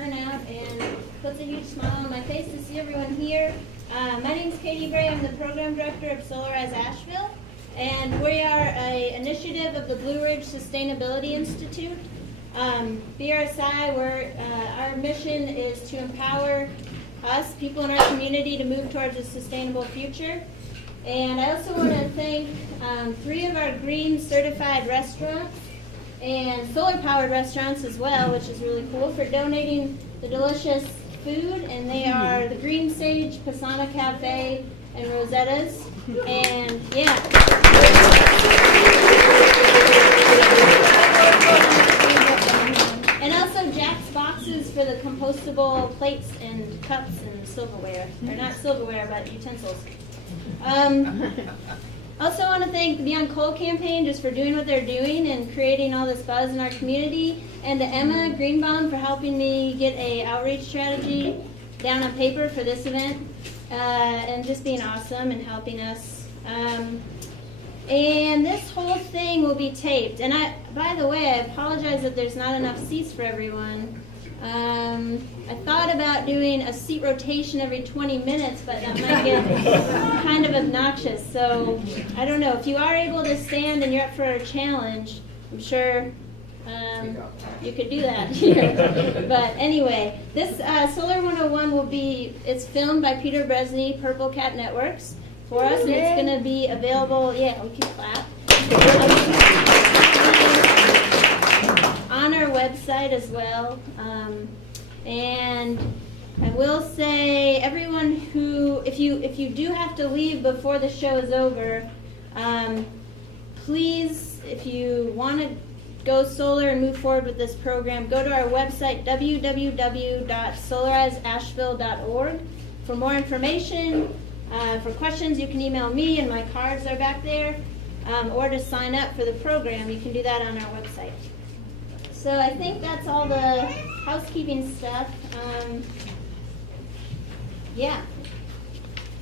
turnout and puts a huge smile on my face to see everyone here. My name is Katie Bray. I'm the program director of Solarize Asheville, and we are an initiative of the Blue Ridge Sustainability Institute. BRSI, our mission is to empower us, people in our community, to move towards a sustainable future. And I also want to thank 3 of our green certified restaurants and solar powered restaurants as well, which is really cool, for donating the delicious food. And they are the Green Sage, Pasana Cafe, and Rosetta's. And yeah. And also Jack's boxes for the compostable plates and cups and silverware. Or not silverware, but utensils. Also want to thank the Beyond Coal campaign just for doing what they're doing and creating all this buzz in our community, and to Emma Greenbaum for helping me get a outreach strategy down on paper for this event, and just being awesome and helping us. And this whole thing will be taped. And by the way, I apologize that there's not enough seats for everyone. I thought about doing a seat rotation every 20 minutes, but that might get kind of obnoxious. So I don't know. If you are able to stand and you're up for a challenge, I'm sure you could do that here. But anyway, this Solar 101 it's filmed by Peter Bresney, Purple Cat Networks, for us, and it's going to be available, yeah, we can clap, on our website as well. And I will say, everyone who, if you do have to leave before the show is over, please, if you want to go solar and move forward with this program, go to our website, www.solarizeasheville.org, for more information. For questions, you can email me, and my cards are back there, or to sign up for the program, you can do that on our website. So I think that's all the housekeeping stuff. Yeah.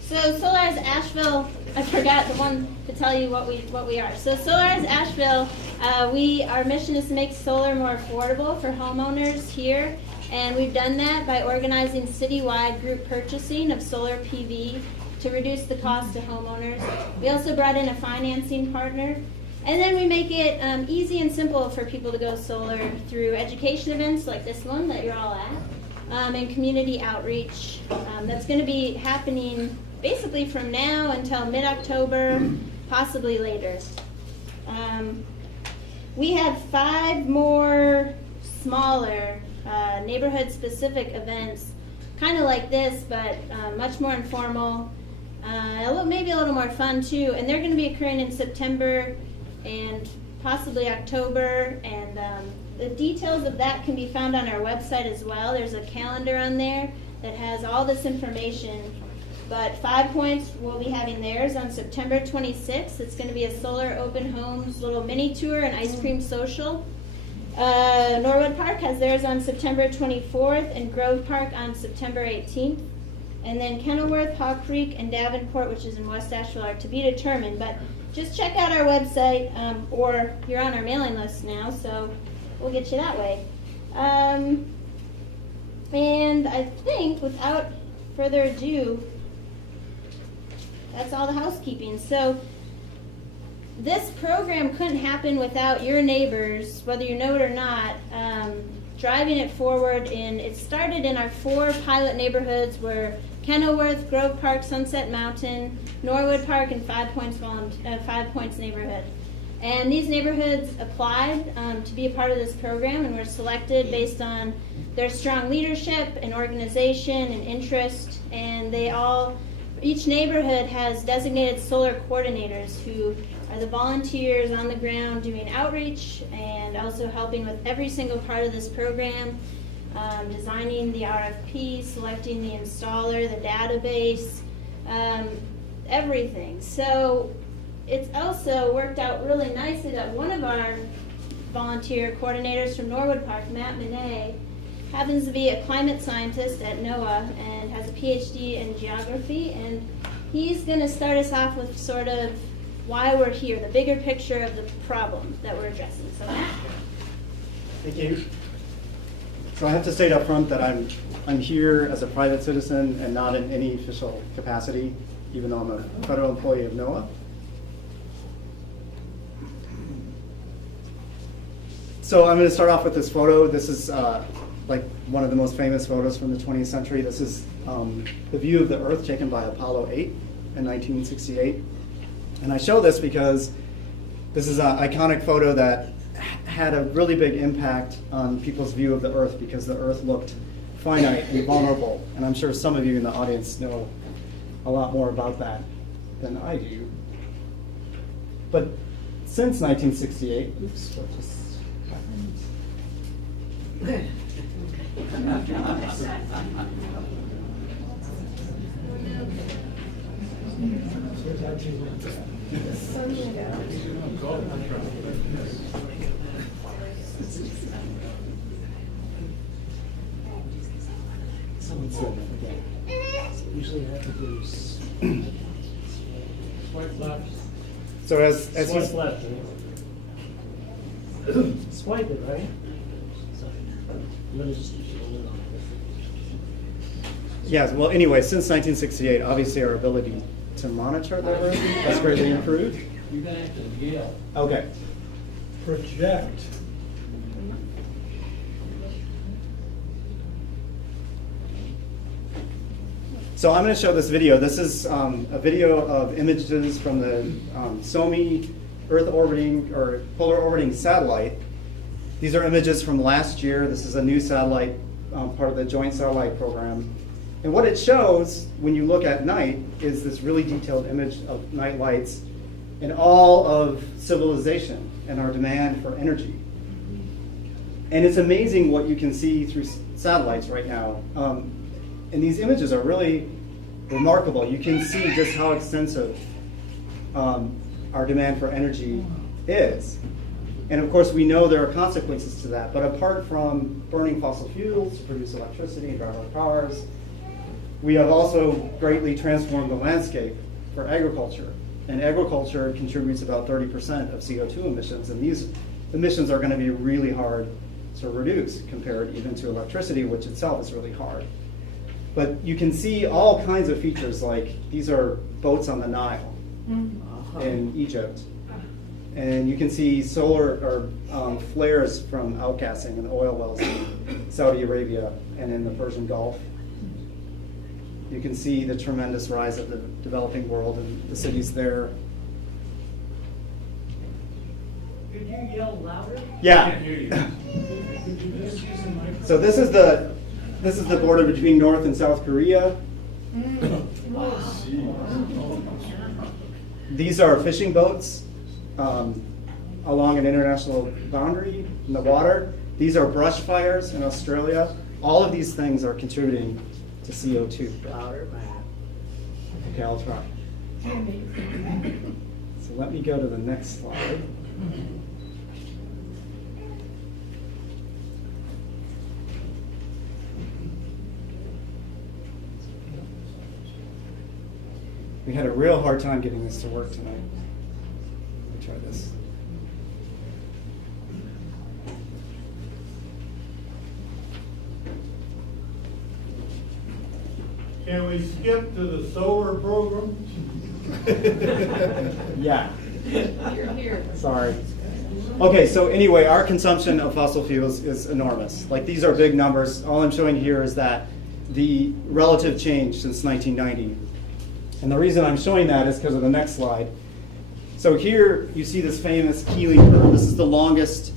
So Solarize Asheville, I forgot the one to tell you what we are. So Solarize Asheville, our mission is to make solar more affordable for homeowners here, and we've done that by organizing citywide group purchasing of solar PV to reduce the cost to homeowners. We also brought in a financing partner. And then we make it easy and simple for people to go solar through education events like this one that you're all at, and community outreach. That's going to be happening basically from now until mid-October, possibly later. We have 5 more smaller neighborhood-specific events, kind of like this, but much more informal, maybe a little more fun too. And they're going to be occurring in September and possibly October, and the details of that can be found on our website as well. There's a calendar on there that has all this information. But 5 Points will be having theirs on September 26th. It's going to be a solar open homes little mini tour and ice cream social. Norwood Park has theirs on September 24th, and Grove Park on September 18th. And then Kenilworth, Hawk Creek, and Davenport, which is in West Asheville, are to be determined. But just check out our website, or you're on our mailing list now, so we'll get you that way. And I think, without further ado, that's all the housekeeping. So this program couldn't happen without your neighbors, whether you know it or not, driving it forward. And it started in our 4 pilot neighborhoods where Kenilworth, Grove Park, Sunset Mountain, Norwood Park, and 5 Points neighborhood. And these neighborhoods applied to be a part of this program, and were selected based on their strong leadership and organization and interest. And each neighborhood has designated solar coordinators who are the volunteers on the ground doing outreach and also helping with every single part of this program. Designing the RFP, selecting the installer, the database, everything. So it's also worked out really nicely that one of our volunteer coordinators from Norwood Park, Matt Monet, happens to be a climate scientist at NOAA and has a PhD in geography, and he's going to start us off with sort of why we're here, the bigger picture of the problem that we're addressing. So Matt? Thank you. So I have to state up front that I'm here as a private citizen and not in any official capacity, even though I'm a federal employee of NOAA. So I'm going to start off with this photo. This is like one of the most famous photos from the 20th century. This is the view of the Earth taken by Apollo 8 in 1968. And I show this because this is an iconic photo that had a really big impact on people's view of the Earth because the Earth looked finite and vulnerable. And I'm sure some of you in the audience know a lot more about that than I do. But since 1968, oops, what just happened? Usually have to do swipe left. So as Swipe left. Swipe it, right? Let me just hold it on. yes, well, anyway, since 1968, obviously our ability to monitor the Earth has greatly improved. You're gonna have to yell. Okay. Project. So I'm going to show this video. This is a video of images from the SOMI Earth orbiting or polar orbiting satellite. These are images from last year. This is a new satellite, part of the Joint Satellite Program. And what it shows when you look at night is this really detailed image of night lights and all of civilization and our demand for energy. And it's amazing what you can see through satellites right now. And these images are really remarkable. You can see just how extensive our demand for energy is. And of course, we know there are consequences to that. But apart from burning fossil fuels to produce electricity and drive our cars, we have also greatly transformed the landscape for agriculture. And agriculture contributes about 30% of CO2 emissions. And these emissions are going to be really hard to reduce compared even to electricity, which itself is really hard. But you can see all kinds of features, like these are boats on the Nile in Egypt. And you can see solar or flares from outgassing in oil wells in Saudi Arabia and in the Persian Gulf. You can see the tremendous rise of the developing world and the cities there. Could you yell louder? Yeah. I can't hear you. Could you just use the microphone? So this is the border between North and South Korea. These are fishing boats along an international boundary in the water. These are brush fires in Australia. All of these things are contributing to CO2. Okay, I'll try. So let me go to the next slide. We had a real hard time getting this to work tonight. Let me try this. Can we skip to the solar program? Yeah. You're here. Sorry. Okay, so anyway, our consumption of fossil fuels is enormous. Like, these are big numbers. All I'm showing here is that the relative change since 1990. And the reason I'm showing that is because of the next slide. So here you see this famous Keeling curve. This is the longest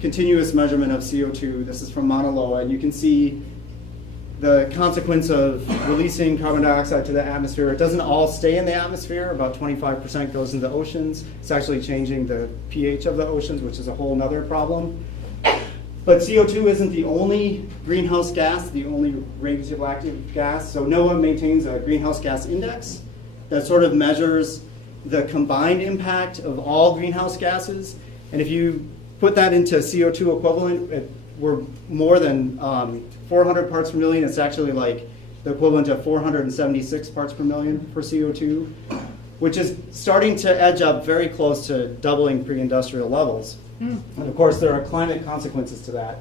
continuous measurement of CO2. This is from Mauna Loa, and you can see the consequence of releasing carbon dioxide to the atmosphere. It doesn't all stay in the atmosphere. About 25% goes into the oceans. It's actually changing the pH of the oceans, which is a whole nother problem. But CO2 isn't the only greenhouse gas, the only radioactive gas. So NOAA maintains a greenhouse gas index that sort of measures the combined impact of all greenhouse gases. And if you put that into CO2 equivalent, we're more than 400 parts per million. It's actually like the equivalent of 476 parts per million for CO2, which is starting to edge up very close to doubling pre-industrial levels. And of course, there are climate consequences to that.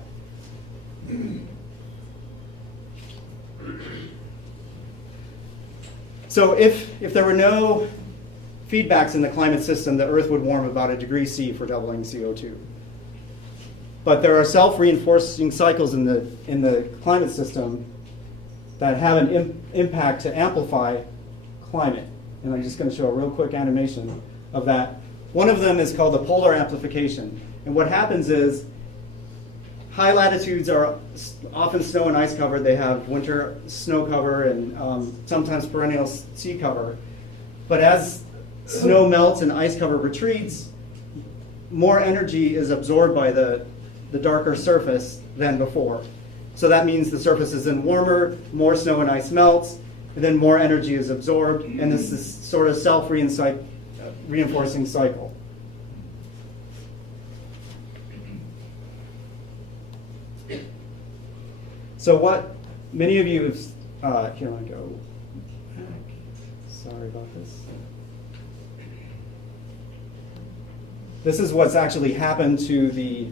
So if there were no feedbacks in the climate system, the Earth would warm about 1 degree C for doubling CO2. But there are self-reinforcing cycles in the climate system that have an impact to amplify climate. And I'm just going to show a real quick animation of that. One of them is called the polar amplification. And what happens is high latitudes are often snow and ice covered. They have winter snow cover and sometimes perennial sea cover. But as snow melts and ice cover retreats, more energy is absorbed by the darker surface than before. So that means the surface is then warmer, more snow and ice melts, and then more energy is absorbed, and this is sort of self-reinforcing cycle. So what many of you have, here I go, sorry about this. This is what's actually happened to the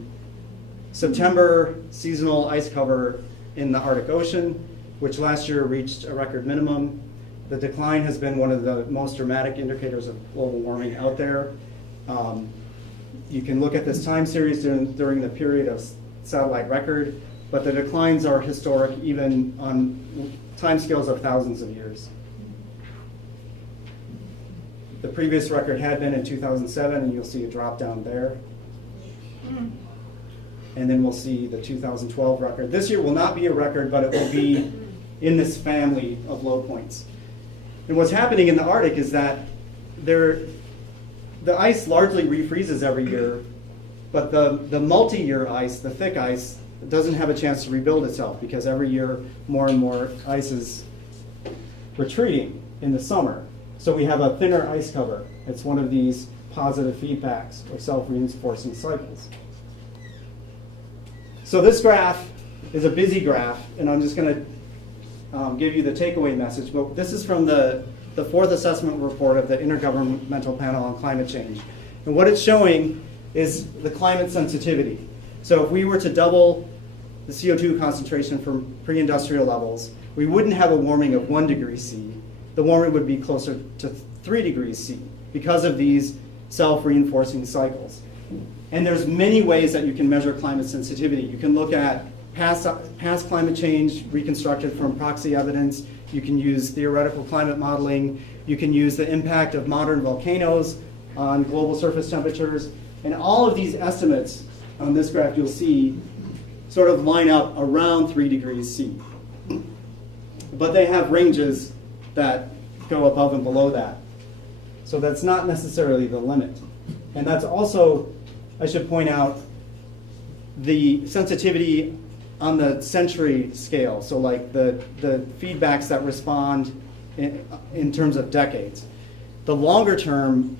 September seasonal ice cover in the Arctic Ocean, which last year reached a record minimum. The decline has been one of the most dramatic indicators of global warming out there. You can look at this time series during the period of satellite record, but the declines are historic even on timescales of thousands of years. The previous record had been in 2007, and you'll see a drop down there. And then we'll see the 2012 record. This year will not be a record, but it will be in this family of low points. And what's happening in the Arctic is that the ice largely refreezes every year, but the multi-year ice, the thick ice, doesn't have a chance to rebuild itself because every year more and more ice is retreating in the summer. So we have a thinner ice cover. It's one of these positive feedbacks or self-reinforcing cycles. So this graph is a busy graph, and I'm just going to give you the takeaway message. But this is from the fourth assessment report of the Intergovernmental Panel on Climate Change. And what it's showing is the climate sensitivity. So if we were to double the CO2 concentration from pre-industrial levels, we wouldn't have a warming of 1 degree C. The warming would be closer to 3 degrees C because of these self-reinforcing cycles. And there's many ways that you can measure climate sensitivity. You can look at past climate change reconstructed from proxy evidence. You can use theoretical climate modeling. You can use the impact of modern volcanoes on global surface temperatures. And all of these estimates on this graph you'll see sort of line up around 3 degrees C. But they have ranges that go above and below that. So that's not necessarily the limit. And that's also, I should point out, the sensitivity on the century scale. So like the feedbacks that respond in terms of decades. The longer term,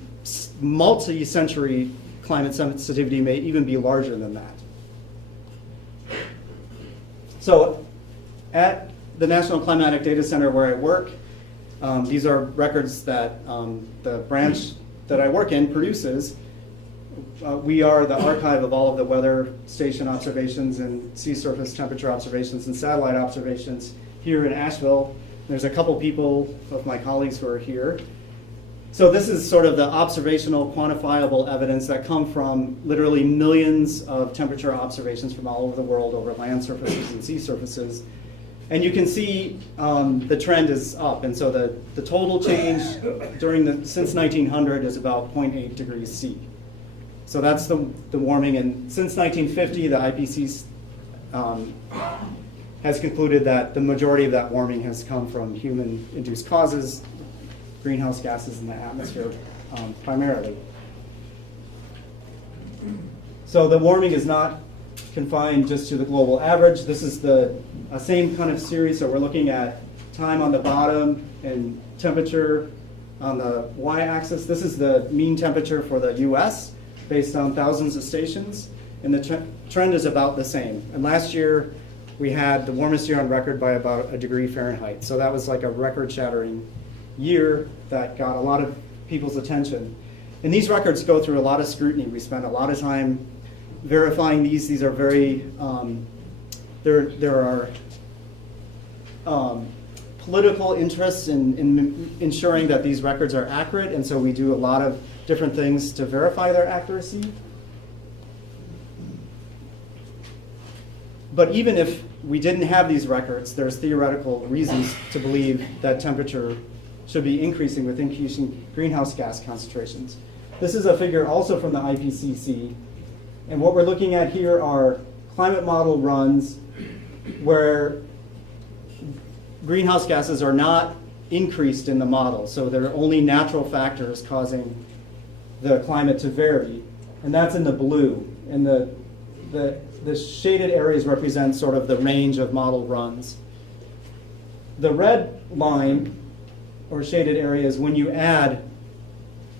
multi-century climate sensitivity may even be larger than that. So at the National Climatic Data Center where I work, these are records that the branch that I work in produces. We are the archive of all of the weather station observations and sea surface temperature observations and satellite observations here in Asheville. There's a couple people of my colleagues who are here. So this is sort of the observational quantifiable evidence that come from literally millions of temperature observations from all over the world over land surfaces and sea surfaces. And you can see the trend is up. And so the total change since 1900 is about 0.8 degrees C. So that's the warming. And since 1950, the IPCC has concluded that the majority of that warming has come from human-induced causes, greenhouse gases in the atmosphere primarily. So the warming is not confined just to the global average. This is the same kind of series. So we're looking at time on the bottom and temperature on the y-axis. This is the mean temperature for the US based on thousands of stations. And the trend is about the same. And last year, we had the warmest year on record by about 1 degree Fahrenheit. So that was like a record-shattering year that got a lot of people's attention. And these records go through a lot of scrutiny. We spend a lot of time verifying these. These are very, there are political interest in ensuring that these records are accurate, and so we do a lot of different things to verify their accuracy. But even if we didn't have these records, there's theoretical reasons to believe that temperature should be increasing with increasing greenhouse gas concentrations. This is a figure also from the IPCC, and what we're looking at here are climate model runs where greenhouse gases are not increased in the model, so there are only natural factors causing the climate to vary, and that's in the blue. And the shaded areas represent sort of the range of model runs. The red line, or shaded area, is when you add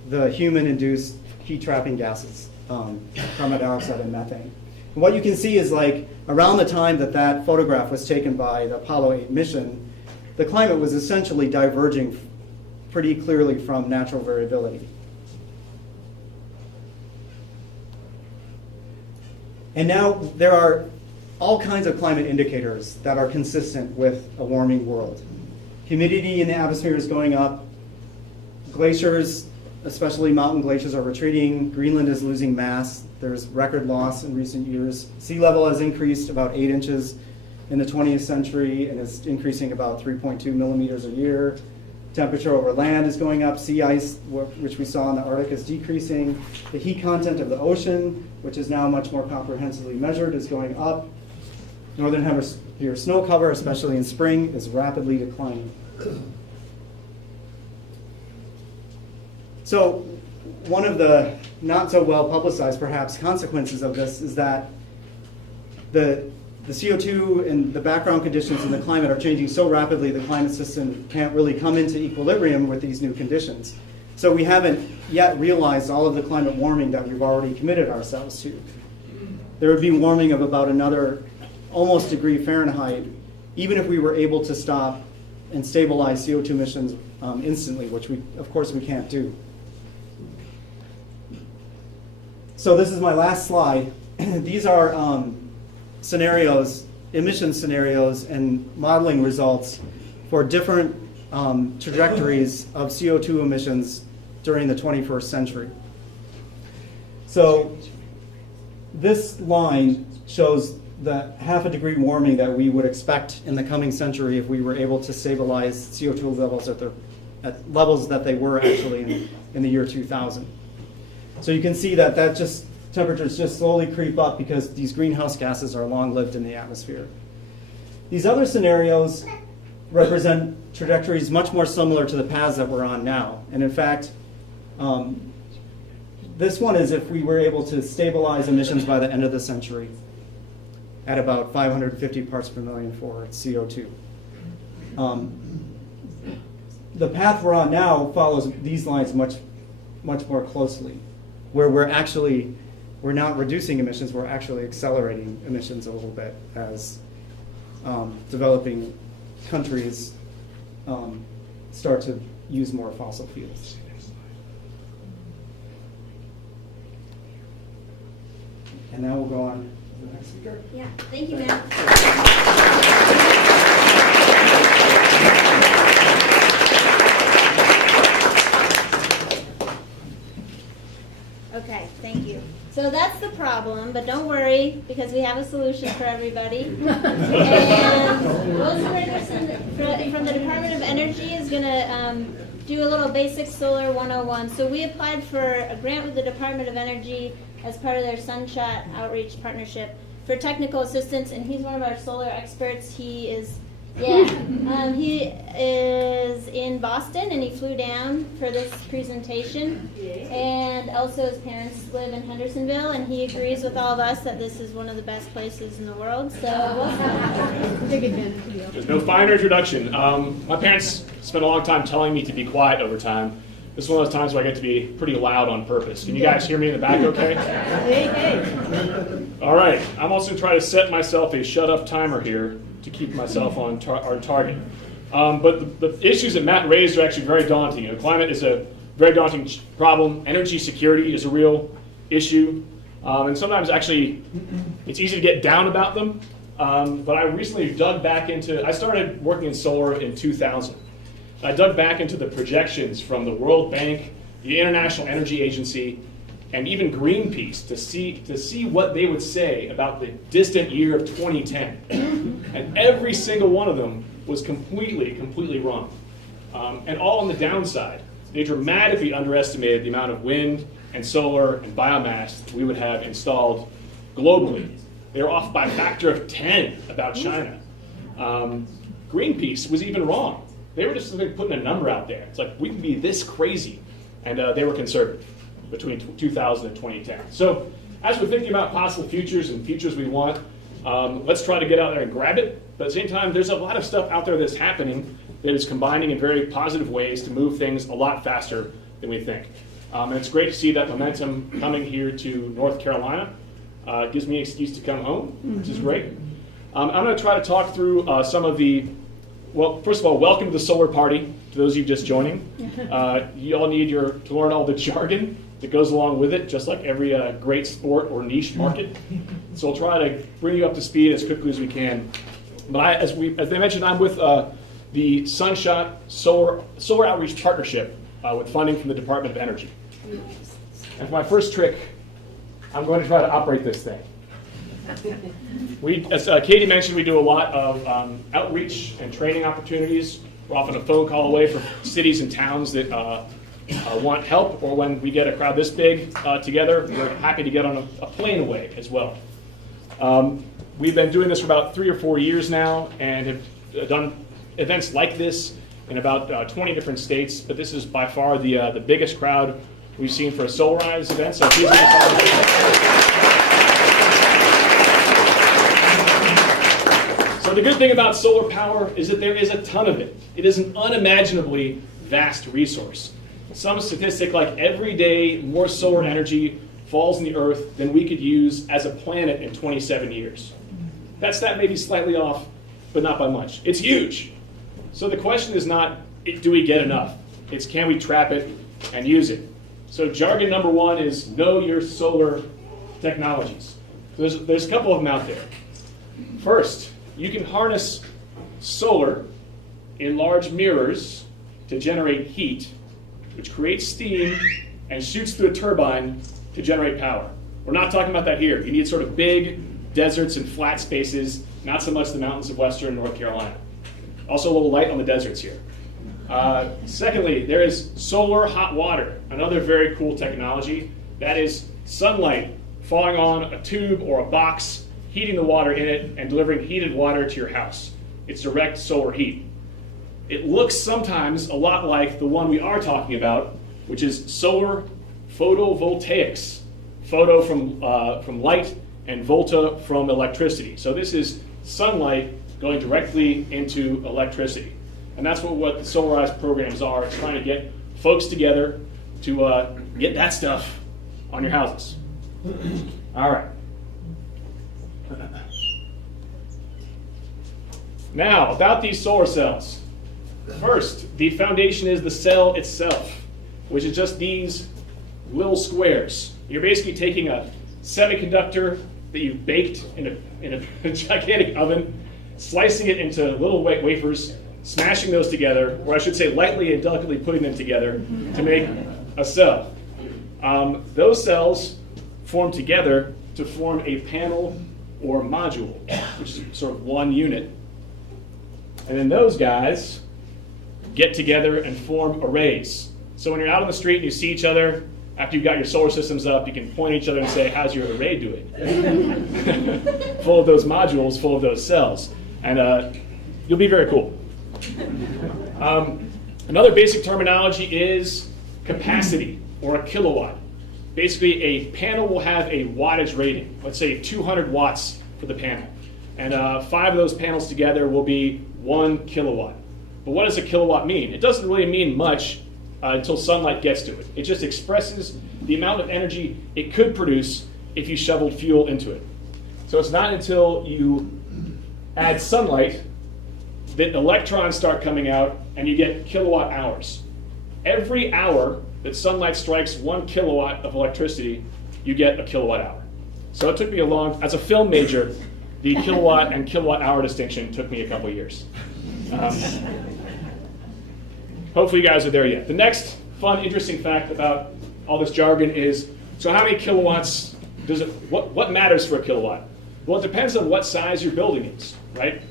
the human-induced heat-trapping gases, carbon dioxide and methane. And what you can see is, like, around the time that that photograph was taken by the Apollo 8 mission, the climate was essentially diverging pretty clearly from natural variability. And now there are all kinds of climate indicators that are consistent with a warming world. Humidity in the atmosphere is going up. Glaciers, especially mountain glaciers, are retreating. Greenland is losing mass. There's record loss in recent years. Sea level has increased about 8 inches in the 20th century and is increasing about 3.2 millimeters a year. Temperature over land is going up. Sea ice, which we saw in the Arctic, is decreasing. The heat content of the ocean, which is now much more comprehensively measured, is going up. Northern hemisphere snow cover, especially in spring, is rapidly declining. So one of the not so well publicized, perhaps, consequences of this is that the CO2 and the background conditions in the climate are changing so rapidly the climate system can't really come into equilibrium with these new conditions. So we haven't yet realized all of the climate warming that we've already committed ourselves to. There would be warming of about another almost degree Fahrenheit, even if we were able to stop and stabilize CO2 emissions instantly, which of course we can't do. So this is my last slide. These are scenarios, emission scenarios and modeling results for different trajectories of CO2 emissions during the 21st century. So this line shows the half a degree warming that we would expect in the coming century if we were able to stabilize CO2 levels at levels that they were actually in the year 2000. So you can see that temperatures just slowly creep up because these greenhouse gases are long-lived in the atmosphere. These other scenarios represent trajectories much more similar to the paths that we're on now. And in fact, this one is if we were able to stabilize emissions by the end of the century at about 550 parts per million for CO2. The path we're on now follows these lines much more closely, where we're not reducing emissions, we're actually accelerating emissions a little bit as developing countries start to use more fossil fuels. And now we'll go on to the next speaker. Yeah, thank you, Matt. Okay, thank you. So that's the problem, but don't worry, because we have a solution for everybody. And Wilson Richardson from the Department of Energy is going to do a little basic Solar 101. So we applied for a grant with the Department of Energy as part of their Sunshot Outreach Partnership for technical assistance, and he's one of our solar experts. He is in Boston, and he flew down for this presentation. And also his parents live in Hendersonville, and he agrees with all of us that this is one of the best places in the world. So welcome. There's no finer introduction. My parents spent a long time telling me to be quiet over time. This is one of those times where I get to be pretty loud on purpose. Can you guys hear me in the back okay? Hey. All right. I'm also going to try to set myself a shut-up timer here to keep myself on target. But the issues that Matt raised are actually very daunting. Climate is a very daunting problem. Energy security is a real issue. And sometimes actually it's easy to get down about them. But I recently dug back into, I started working in solar in 2000. I dug back into the projections from the World Bank, the International Energy Agency, and even Greenpeace to see what they would say about the distant year of 2010. And every single one of them was completely wrong. And all on the downside. They dramatically underestimated the amount of wind and solar and biomass that we would have installed globally. They were off by a factor of 10 about China. Greenpeace was even wrong. They were just putting a number out there. It's like, we can be this crazy. And they were conservative between 2000 and 2010. So as we're thinking about possible futures and futures we want, let's try to get out there and grab it. But at the same time, there's a lot of stuff out there that's happening that is combining in very positive ways to move things a lot faster than we think. And it's great to see that momentum coming here to North Carolina. It gives me an excuse to come home, which is great. I'm going to try to talk through some of the, well, first of all, welcome to the solar party, to those of you just joining. You all need to learn all the jargon that goes along with it, just like every great sport or niche market. So we'll try to bring you up to speed as quickly as we can. But as I mentioned, I'm with the Sunshot Solar Outreach Partnership with funding from the Department of Energy. And for my first trick, I'm going to try to operate this thing. As Katie mentioned, we do a lot of outreach and training opportunities. We're often a phone call away from cities and towns that want help, or when we get a crowd this big together, we're happy to get on a plane away as well. We've been doing this for about 3 or 4 years now and have done events like this in about 20 different states, but this is by far the biggest crowd we've seen for a Solarize event. So please So the good thing about solar power is that there is a ton of it. It is an unimaginably vast resource. Some statistic like every day more solar energy falls in the earth than we could use as a planet in 27 years. That may be slightly off, but not by much. It's huge. So the question is not, do we get enough? It's, can we trap it and use it? So jargon number 1 is know your solar technologies. So there's a couple of them out there. First, you can harness solar in large mirrors to generate heat, which creates steam and shoots through a turbine to generate power. We're not talking about that here. You need sort of big deserts and flat spaces, not so much the mountains of western North Carolina. Also a little light on the deserts here. Secondly, there is solar hot water, another very cool technology. That is sunlight falling on a tube or a box, heating the water in it, and delivering heated water to your house. It's direct solar heat. It looks sometimes a lot like the one we are talking about, which is solar photovoltaics. Photo from light and volta from electricity. So this is sunlight going directly into electricity. And that's what the Solarize programs are. It's trying to get folks together to get that stuff on your houses. All right. Now, about these solar cells. First, the foundation is the cell itself, which is just these little squares. You're basically taking a semiconductor that you've baked in a gigantic oven, slicing it into little wafers, smashing those together, or I should say lightly and delicately putting them together to make a cell. Those cells form together to form a panel or module, which is sort of one unit. And then those guys get together and form arrays. So when you're out on the street and you see each other, after you've got your solar systems up, you can point at each other and say, how's your array doing? Full of those modules, full of those cells. And you'll be very cool. Another basic terminology is capacity, or a kilowatt. Basically, a panel will have a wattage rating. Let's say 200 watts for the panel. And 5 of those panels together will be 1 kilowatt. But what does a kilowatt mean? It doesn't really mean much until sunlight gets to it. It just expresses the amount of energy it could produce if you shoveled fuel into it. So it's not until you add sunlight that electrons start coming out and you get kilowatt hours. Every hour that sunlight strikes 1 kilowatt of electricity, you get a kilowatt hour. So it took me as a film major, the kilowatt and kilowatt hour distinction took me a couple years. Hopefully you guys are there yet. The next fun, interesting fact about all this jargon is, so how many kilowatts does it, what matters for a kilowatt? Well, it depends on what size your building is, right?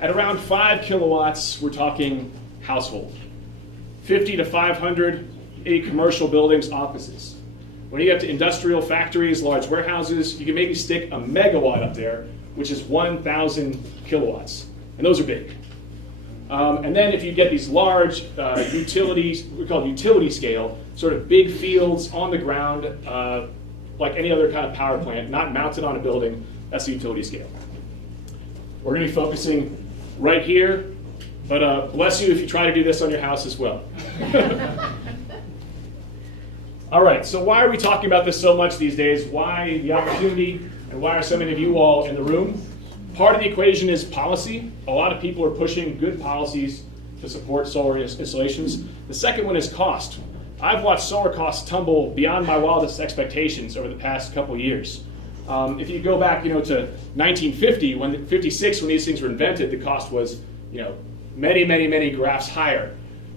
At around 5 kilowatts, we're talking household. 50 to 500, commercial buildings, offices. When you get to industrial factories, large warehouses, you can maybe stick a megawatt up there, which is 1,000 kilowatts. And those are big. And then if you get these large utilities, we call it utility scale, sort of big fields on the ground, like any other kind of power plant, not mounted on a building, that's the utility scale. We're going to be focusing right here, but bless you if you try to do this on your house as well. All right, so why are we talking about this so much these days? Why the opportunity, and why are so many of you all in the room? Part of the equation is policy. A lot of people are pushing good policies to support solar installations. The second one is cost. I've watched solar costs tumble beyond my wildest expectations over the past couple years. If you go back, to 1950, 56, when these things were invented, the cost was, many, many, many graphs higher.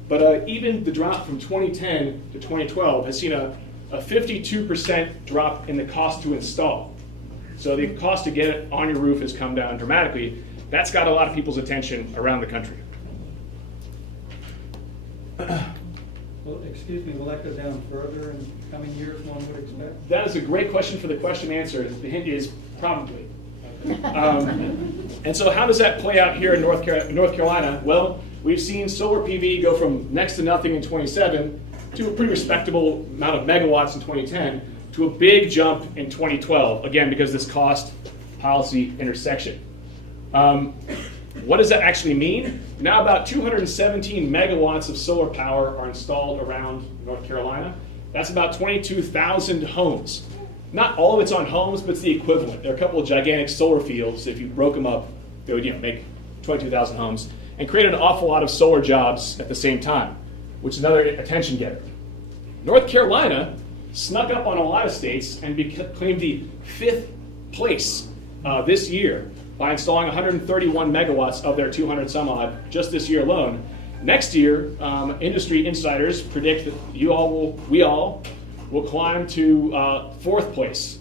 But even the drop from 2010 to 2012 has seen a 52% drop in the cost to install. So the cost to get it on your roof has come down dramatically. That's got a lot of people's attention around the country. Well, excuse me, will that go down further in coming years, one would expect? That is a great question for the question answer. The hint is probably. And so how does that play out here in North Carolina? Well, we've seen solar PV go from next to nothing in 27 to a pretty respectable amount of megawatts in 2010 to a big jump in 2012, again, because this cost policy intersection. What does that actually mean? Now about 217 megawatts of solar power are installed around North Carolina. That's about 22,000 homes. Not all of it's on homes, but it's the equivalent. There are a couple of gigantic solar fields. If you broke them up, they would make 22,000 homes and create an awful lot of solar jobs at the same time, which is another attention getter. North Carolina snuck up on a lot of states and claimed the 5th place this year by installing 131 megawatts of their 200 some odd just this year alone. Next year, industry insiders predict that we all will climb to 4th place,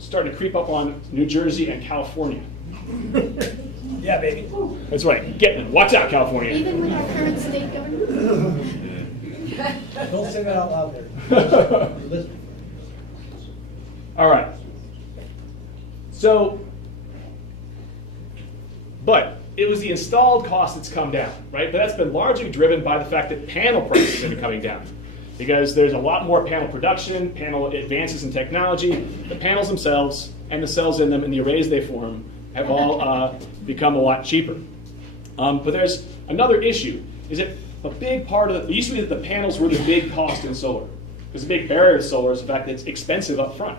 starting to creep up on New Jersey and California. Yeah, baby. That's right. Watch out, California. Even with our current state government? Don't say that out loud there. Listen. All right. So, but it was the installed cost that's come down, right? But that's been largely driven by the fact that panel prices have been coming down, because there's a lot more panel production, panel advances in technology. The panels themselves and the cells in them and the arrays they form have all become a lot cheaper. But there's another issue, is that a big part of it used to be that the panels were the big cost in solar. Because the big barrier to solar is the fact that it's expensive up front.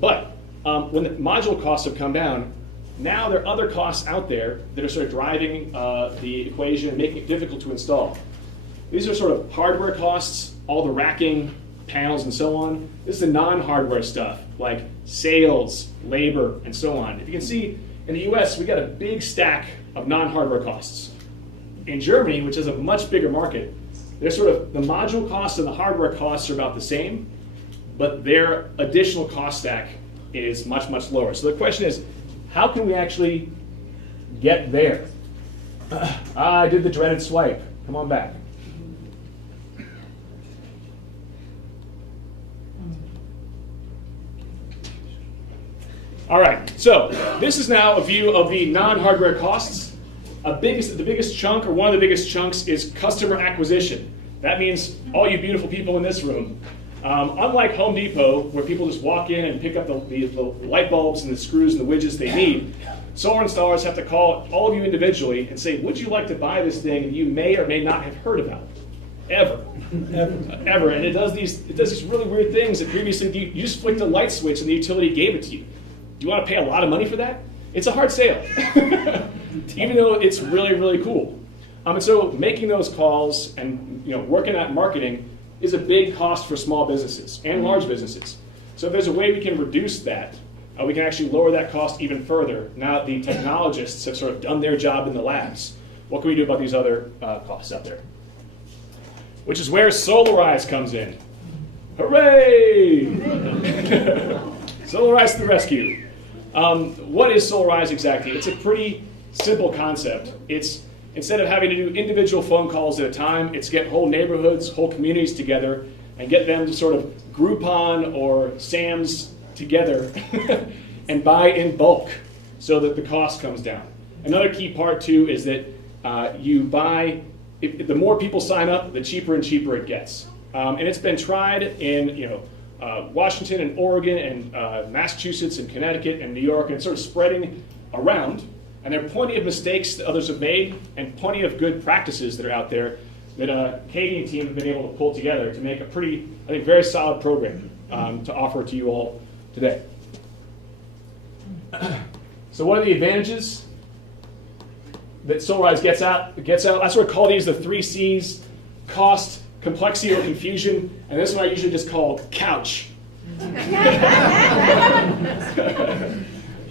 But when the module costs have come down, now there are other costs out there that are sort of driving the equation and making it difficult to install. These are sort of hardware costs, all the racking, panels, and so on. This is the non-hardware stuff, like sales, labor, and so on. If you can see, in the US, we got a big stack of non-hardware costs. In Germany, which is a much bigger market, there's sort of the module costs and the hardware costs are about the same, but their additional cost stack is much, much lower. So the question is, how can we actually get there? I did the dreaded swipe. Come on back. All right, so this is now a view of the non-hardware costs. The biggest chunk, or one of the biggest chunks, is customer acquisition. That means all you beautiful people in this room. Unlike Home Depot, where people just walk in and pick up the light bulbs and the screws and the widgets they need, solar installers have to call all of you individually and say, would you like to buy this thing that you may or may not have heard about? Ever. Ever. And it does these really weird things that previously you just flicked a light switch and the utility gave it to you. Do you want to pay a lot of money for that? It's a hard sale, even though it's really, really cool. And so making those calls and working at marketing is a big cost for small businesses and large businesses. So if there's a way we can reduce that, we can actually lower that cost even further now that the technologists have sort of done their job in the labs. What can we do about these other costs out there? Which is where Solarize comes in. Hooray! Solarize to the rescue. What is Solarize exactly? It's a pretty simple concept. It's instead of having to do individual phone calls at a time, it's get whole neighborhoods, whole communities together and get them to sort of Groupon or Sam's together and buy in bulk so that the cost comes down. Another key part too is that you buy, the more people sign up, the cheaper and cheaper it gets. And it's been tried in Washington and Oregon and Massachusetts and Connecticut and New York, and it's sort of spreading around. And there are plenty of mistakes that others have made and plenty of good practices that are out there that Katie and team have been able to pull together to make a pretty, I think, very solid program to offer to you all today. So what are the advantages that Solarize gets out? I sort of call these the 3 C's: cost, complexity, or confusion. And this one I usually just call couch.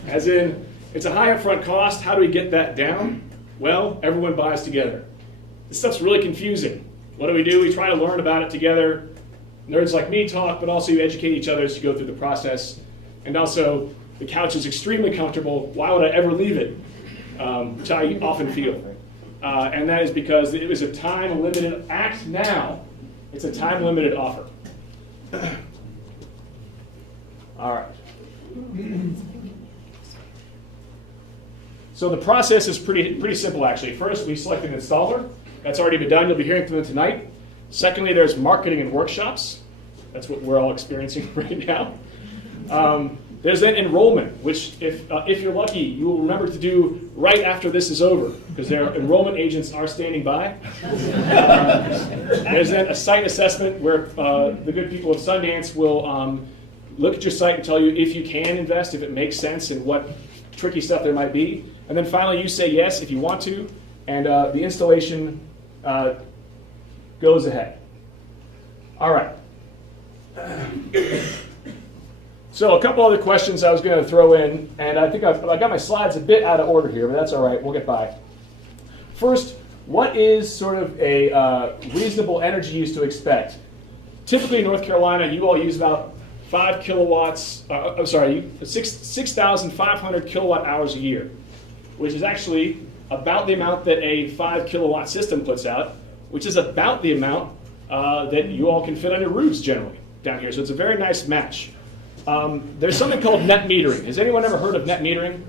As in, it's a high upfront cost. How do we get that down? Well, everyone buys together. This stuff's really confusing. What do? We try to learn about it together. Nerds like me talk, but also you educate each other as you go through the process. And also, the couch is extremely comfortable. Why would I ever leave it? Which I often feel. And that is because it was a time-limited act now. It's a time-limited offer. All right. So the process is pretty simple, actually. First, we select an installer. That's already been done. You'll be hearing from them tonight. Secondly, there's marketing and workshops. That's what we're all experiencing right now. There's then enrollment, which if you're lucky, you will remember to do right after this is over, because their enrollment agents are standing by. There's then a site assessment where the good people of Sundance will look at your site and tell you if you can invest, if it makes sense, and what tricky stuff there might be. And then finally, you say yes if you want to, and the installation goes ahead. All right. So a couple other questions I was going to throw in, and I think I got my slides a bit out of order here, but that's all right. We'll get by. First, what is sort of a reasonable energy use to expect? Typically in North Carolina, you all use about 5 kilowatts, 6,500 kilowatt hours a year, which is actually about the amount that a 5 kilowatt system puts out, which is about the amount that you all can fit on your roofs generally down here. So it's a very nice match. There's something called net metering. Has anyone ever heard of net metering?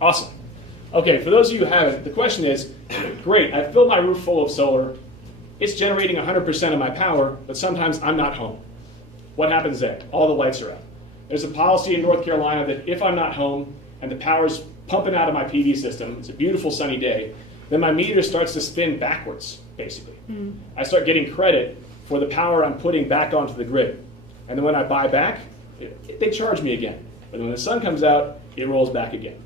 Awesome. Okay, for those of you who haven't, the question is, great, I've filled my roof full of solar. It's generating 100% of my power, but sometimes I'm not home. What happens then? All the lights are out. There's a policy in North Carolina that if I'm not home and the power's pumping out of my PV system, it's a beautiful sunny day, then my meter starts to spin backwards, basically. I start getting credit for the power I'm putting back onto the grid. And then when I buy back, they charge me again. But when the sun comes out, it rolls back again.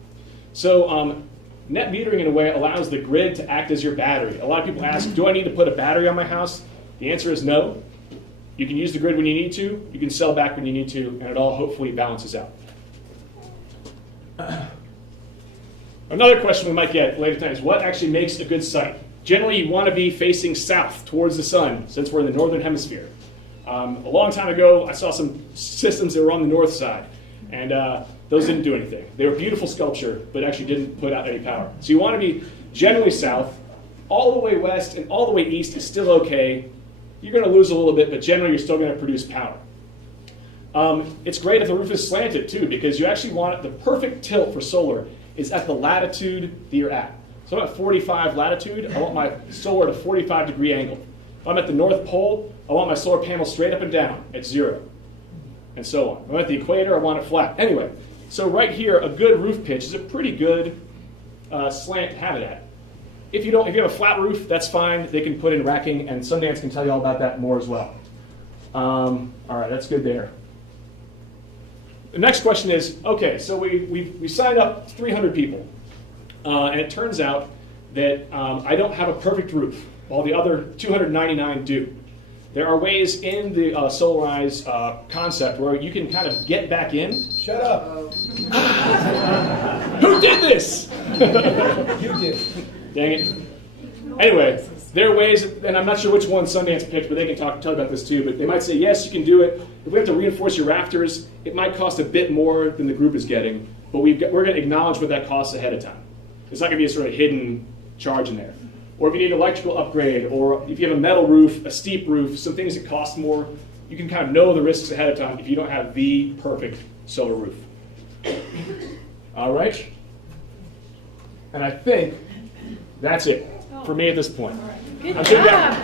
So net metering, in a way, allows the grid to act as your battery. A lot of people ask, do I need to put a battery on my house? The answer is no. You can use the grid when you need to. You can sell back when you need to. And it all hopefully balances out. Another question we might get later tonight is what actually makes a good site? Generally, you want to be facing south towards the sun, since we're in the northern hemisphere. A long time ago, I saw some systems that were on the north side, and those didn't do anything. They were beautiful sculpture, but actually didn't put out any power. So you want to be generally south. All the way west and all the way east is still okay. You're going to lose a little bit, but generally you're still going to produce power. It's great if the roof is slanted, too, because you actually want the perfect tilt for solar is at the latitude that you're at. So I'm at 45 latitude. I want my solar at a 45-degree angle. If I'm at the North Pole, I want my solar panel straight up and down at 0, and so on. If I'm at the equator, I want it flat. Anyway, so right here, a good roof pitch is a pretty good slant to have it at. If you have a flat roof, that's fine. They can put in racking, and Sundance can tell you all about that more as well. All right, that's good there. The next question is, okay, so we signed up 300 people, and it turns out that I don't have a perfect roof, while the other 299 do. There are ways in the Solarize concept where you can kind of get back in. Shut up. Who did this? You did. Dang it. Anyway, there are ways, and I'm not sure which one Sundance picked, but they can tell you about this too, but they might say, yes, you can do it. If we have to reinforce your rafters, it might cost a bit more than the group is getting, but we're going to acknowledge what that costs ahead of time. It's not going to be a sort of hidden charge in there. Or if you need an electrical upgrade, or if you have a metal roof, a steep roof, some things that cost more, you can kind of know the risks ahead of time if you don't have the perfect solar roof. All right? And I think that's it for me at this point. Good I'm sitting job. down.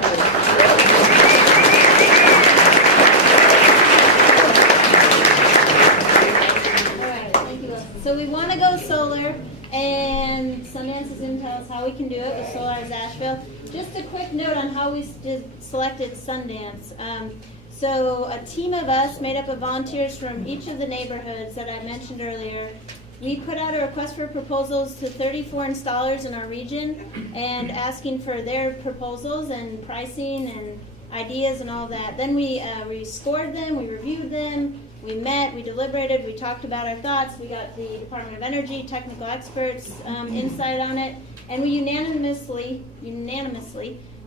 All right, thank you. So we want to go solar, and Sundance is going to tell us how we can do it with Solarize Asheville. Just a quick note on how we selected Sundance. So a team of us made up of volunteers from each of the neighborhoods that I mentioned earlier. We put out a request for proposals to 34 installers in our region and asking for their proposals and pricing and ideas and all that. Then we scored them, we reviewed them, we met, we deliberated, we talked about our thoughts, we got the Department of Energy, technical experts' insight on it, and we unanimously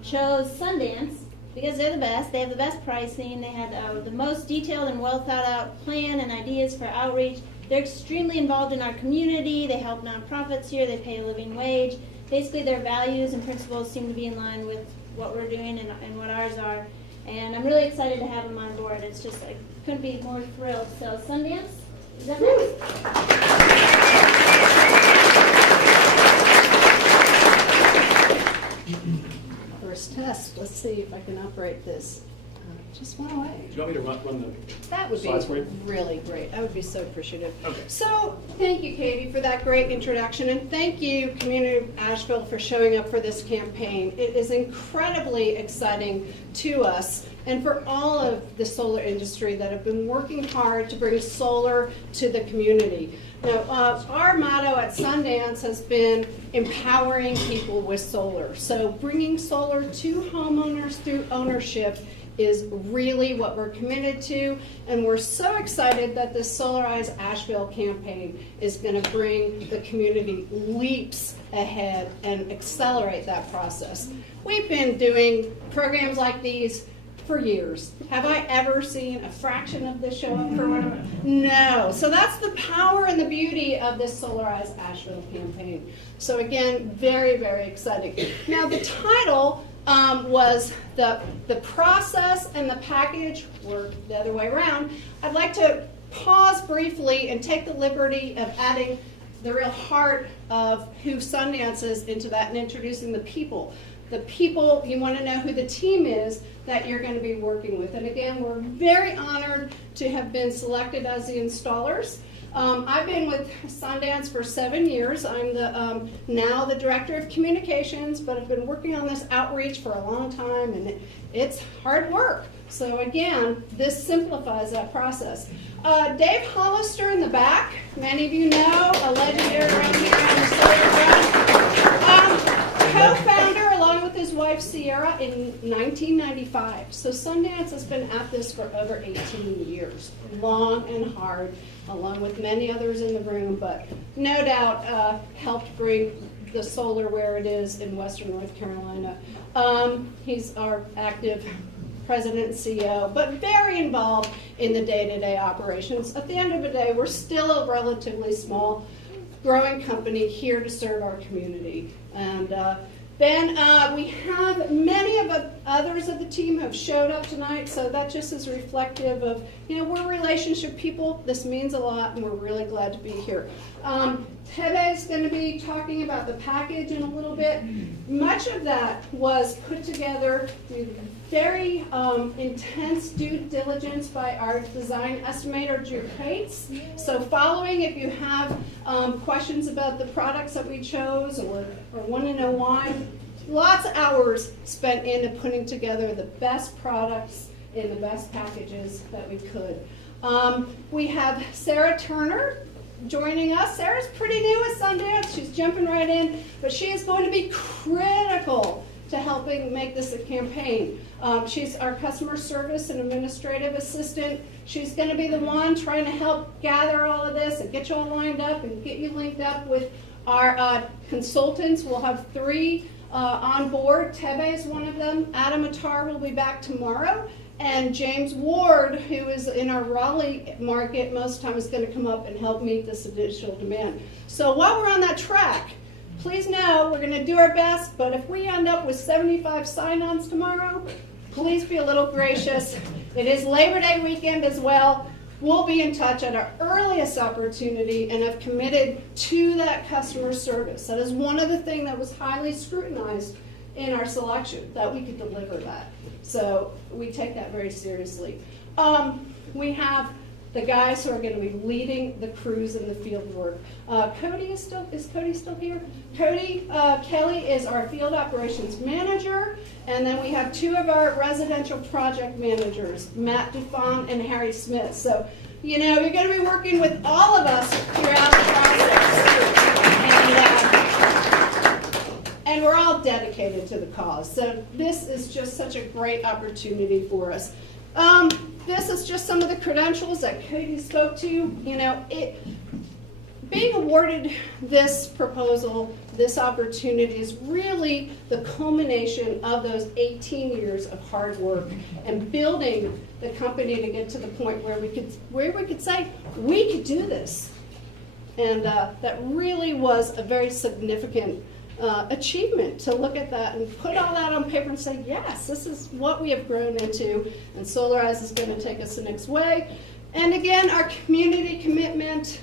chose Sundance because they're the best. They have the best pricing, they had the most detailed and well thought out plan and ideas for outreach. They're extremely involved in our community. They help nonprofits here. They pay a living wage. Basically, their values and principles seem to be in line with what we're doing and what ours are. And I'm really excited to have them on board. It's just, I couldn't be more thrilled. So Sundance, is that next? First test. Let's see if I can operate this. Just went away. Do you want me to run the That would be slides for you? really great. I would be so appreciative. Okay. So thank you, Katie, for that great introduction, and thank you, Community of Asheville, for showing up for this campaign. It is incredibly exciting to us and for all of the solar industry that have been working hard to bring solar to the community. Now, our motto at Sundance has been empowering people with solar. So bringing solar to homeowners through ownership is really what we're committed to, and we're so excited that this Solarize Asheville campaign is going to bring the community leaps ahead and accelerate that process. We've been doing programs like these for years. Have I ever seen a fraction of this show up for one? No. So that's the power and the beauty of this Solarize Asheville campaign. So again, very, very exciting. Now the title was the process and the package were the other way around. I'd like to pause briefly and take the liberty of adding the real heart of who Sundance is into that and introducing the people. The people, you want to know who the team is that you're going to be working with. And again, we're very honored to have been selected as the installers. I've been with Sundance for 7 years. I'm now the Director of Communications, but I've been working on this outreach for a long time, and it's hard work. So again, this simplifies that process. Dave Hollister in the back, many of you know, a legendary around here on the solar front. Co-founder along with his wife Sierra in 1995. So Sundance has been at this for over 18 years, long and hard, along with many others in the room, but no doubt helped bring the solar where it is in Western North Carolina. He's our active president and CEO, but very involved in the day-to-day operations. At the end of the day, we're still a relatively small, growing company here to serve our community. And then we have many of the others of the team have showed up tonight, so that just is reflective of, we're relationship people. This means a lot, and we're really glad to be here. Tebe is going to be talking about the package in a little bit. Much of that was put together with very intense due diligence by our design estimator, Drew Cates. So following, if you have questions about the products that we chose or want to know why, lots of hours spent into putting together the best products in the best packages that we could. We have Sarah Turner joining us. Sarah's pretty new at Sundance. She's jumping right in, but she is going to be critical to helping make this a campaign. She's our customer service and administrative assistant. She's going to be the one trying to help gather all of this and get you all lined up and get you linked up with our consultants. We'll have 3 on board. Tebe is one of them. Adam Attar will be back tomorrow. And James Ward, who is in our Raleigh market, most of the time is going to come up and help meet this additional demand. So while we're on that track, please know we're going to do our best, but if we end up with 75 sign-ons tomorrow, please be a little gracious. It is Labor Day weekend as well. We'll be in touch at our earliest opportunity and have committed to that customer service. That is one of the things that was highly scrutinized in our selection, that we could deliver that. So we take that very seriously. We have the guys who are going to be leading the crews in the field work. Cody is Cody still here? Cody Kelly is our field operations manager, and then we have 2 of our residential project managers, Matt Dufon and Harry Smith. So, you know, you're going to be working with all of us throughout the process. And we're all dedicated to the cause. So this is just such a great opportunity for us. This is just some of the credentials that Cody spoke to. You know, being awarded this proposal, this opportunity is really the culmination of those 18 years of hard work and building the company to get to the point where we could say, we could do this. And that really was a very significant achievement to look at that and put all that on paper and say, yes, this is what we have grown into, and Solarize is going to take us the next way. And again, our community commitment,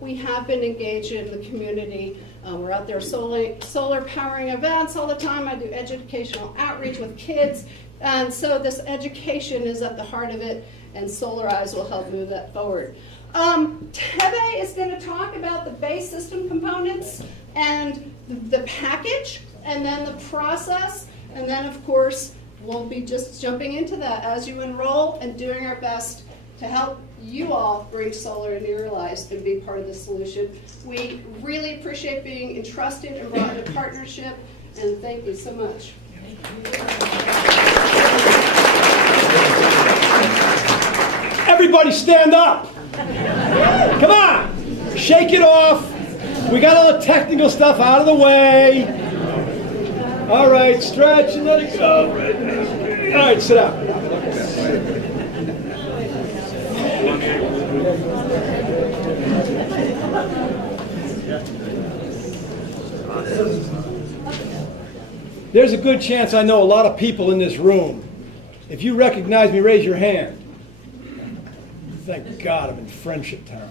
we have been engaged in the community. We're out there solar powering events all the time. I do educational outreach with kids, and so this education is at the heart of it, and Solarize will help move that forward. Tebe is going to talk about the base system components and the package, and then the process, and then of course we'll be just jumping into that as you enroll and doing our best to help you all bring solar into your lives and be part of the solution. We really appreciate being entrusted and brought into partnership, and thank you so much. Everybody stand up. Come on. Shake it off. We got all the technical stuff out of the way. All right, stretch and let it go. All right, sit down. There's a good chance I know a lot of people in this room. If you recognize me, raise your hand. Thank God I'm in Friendship Town.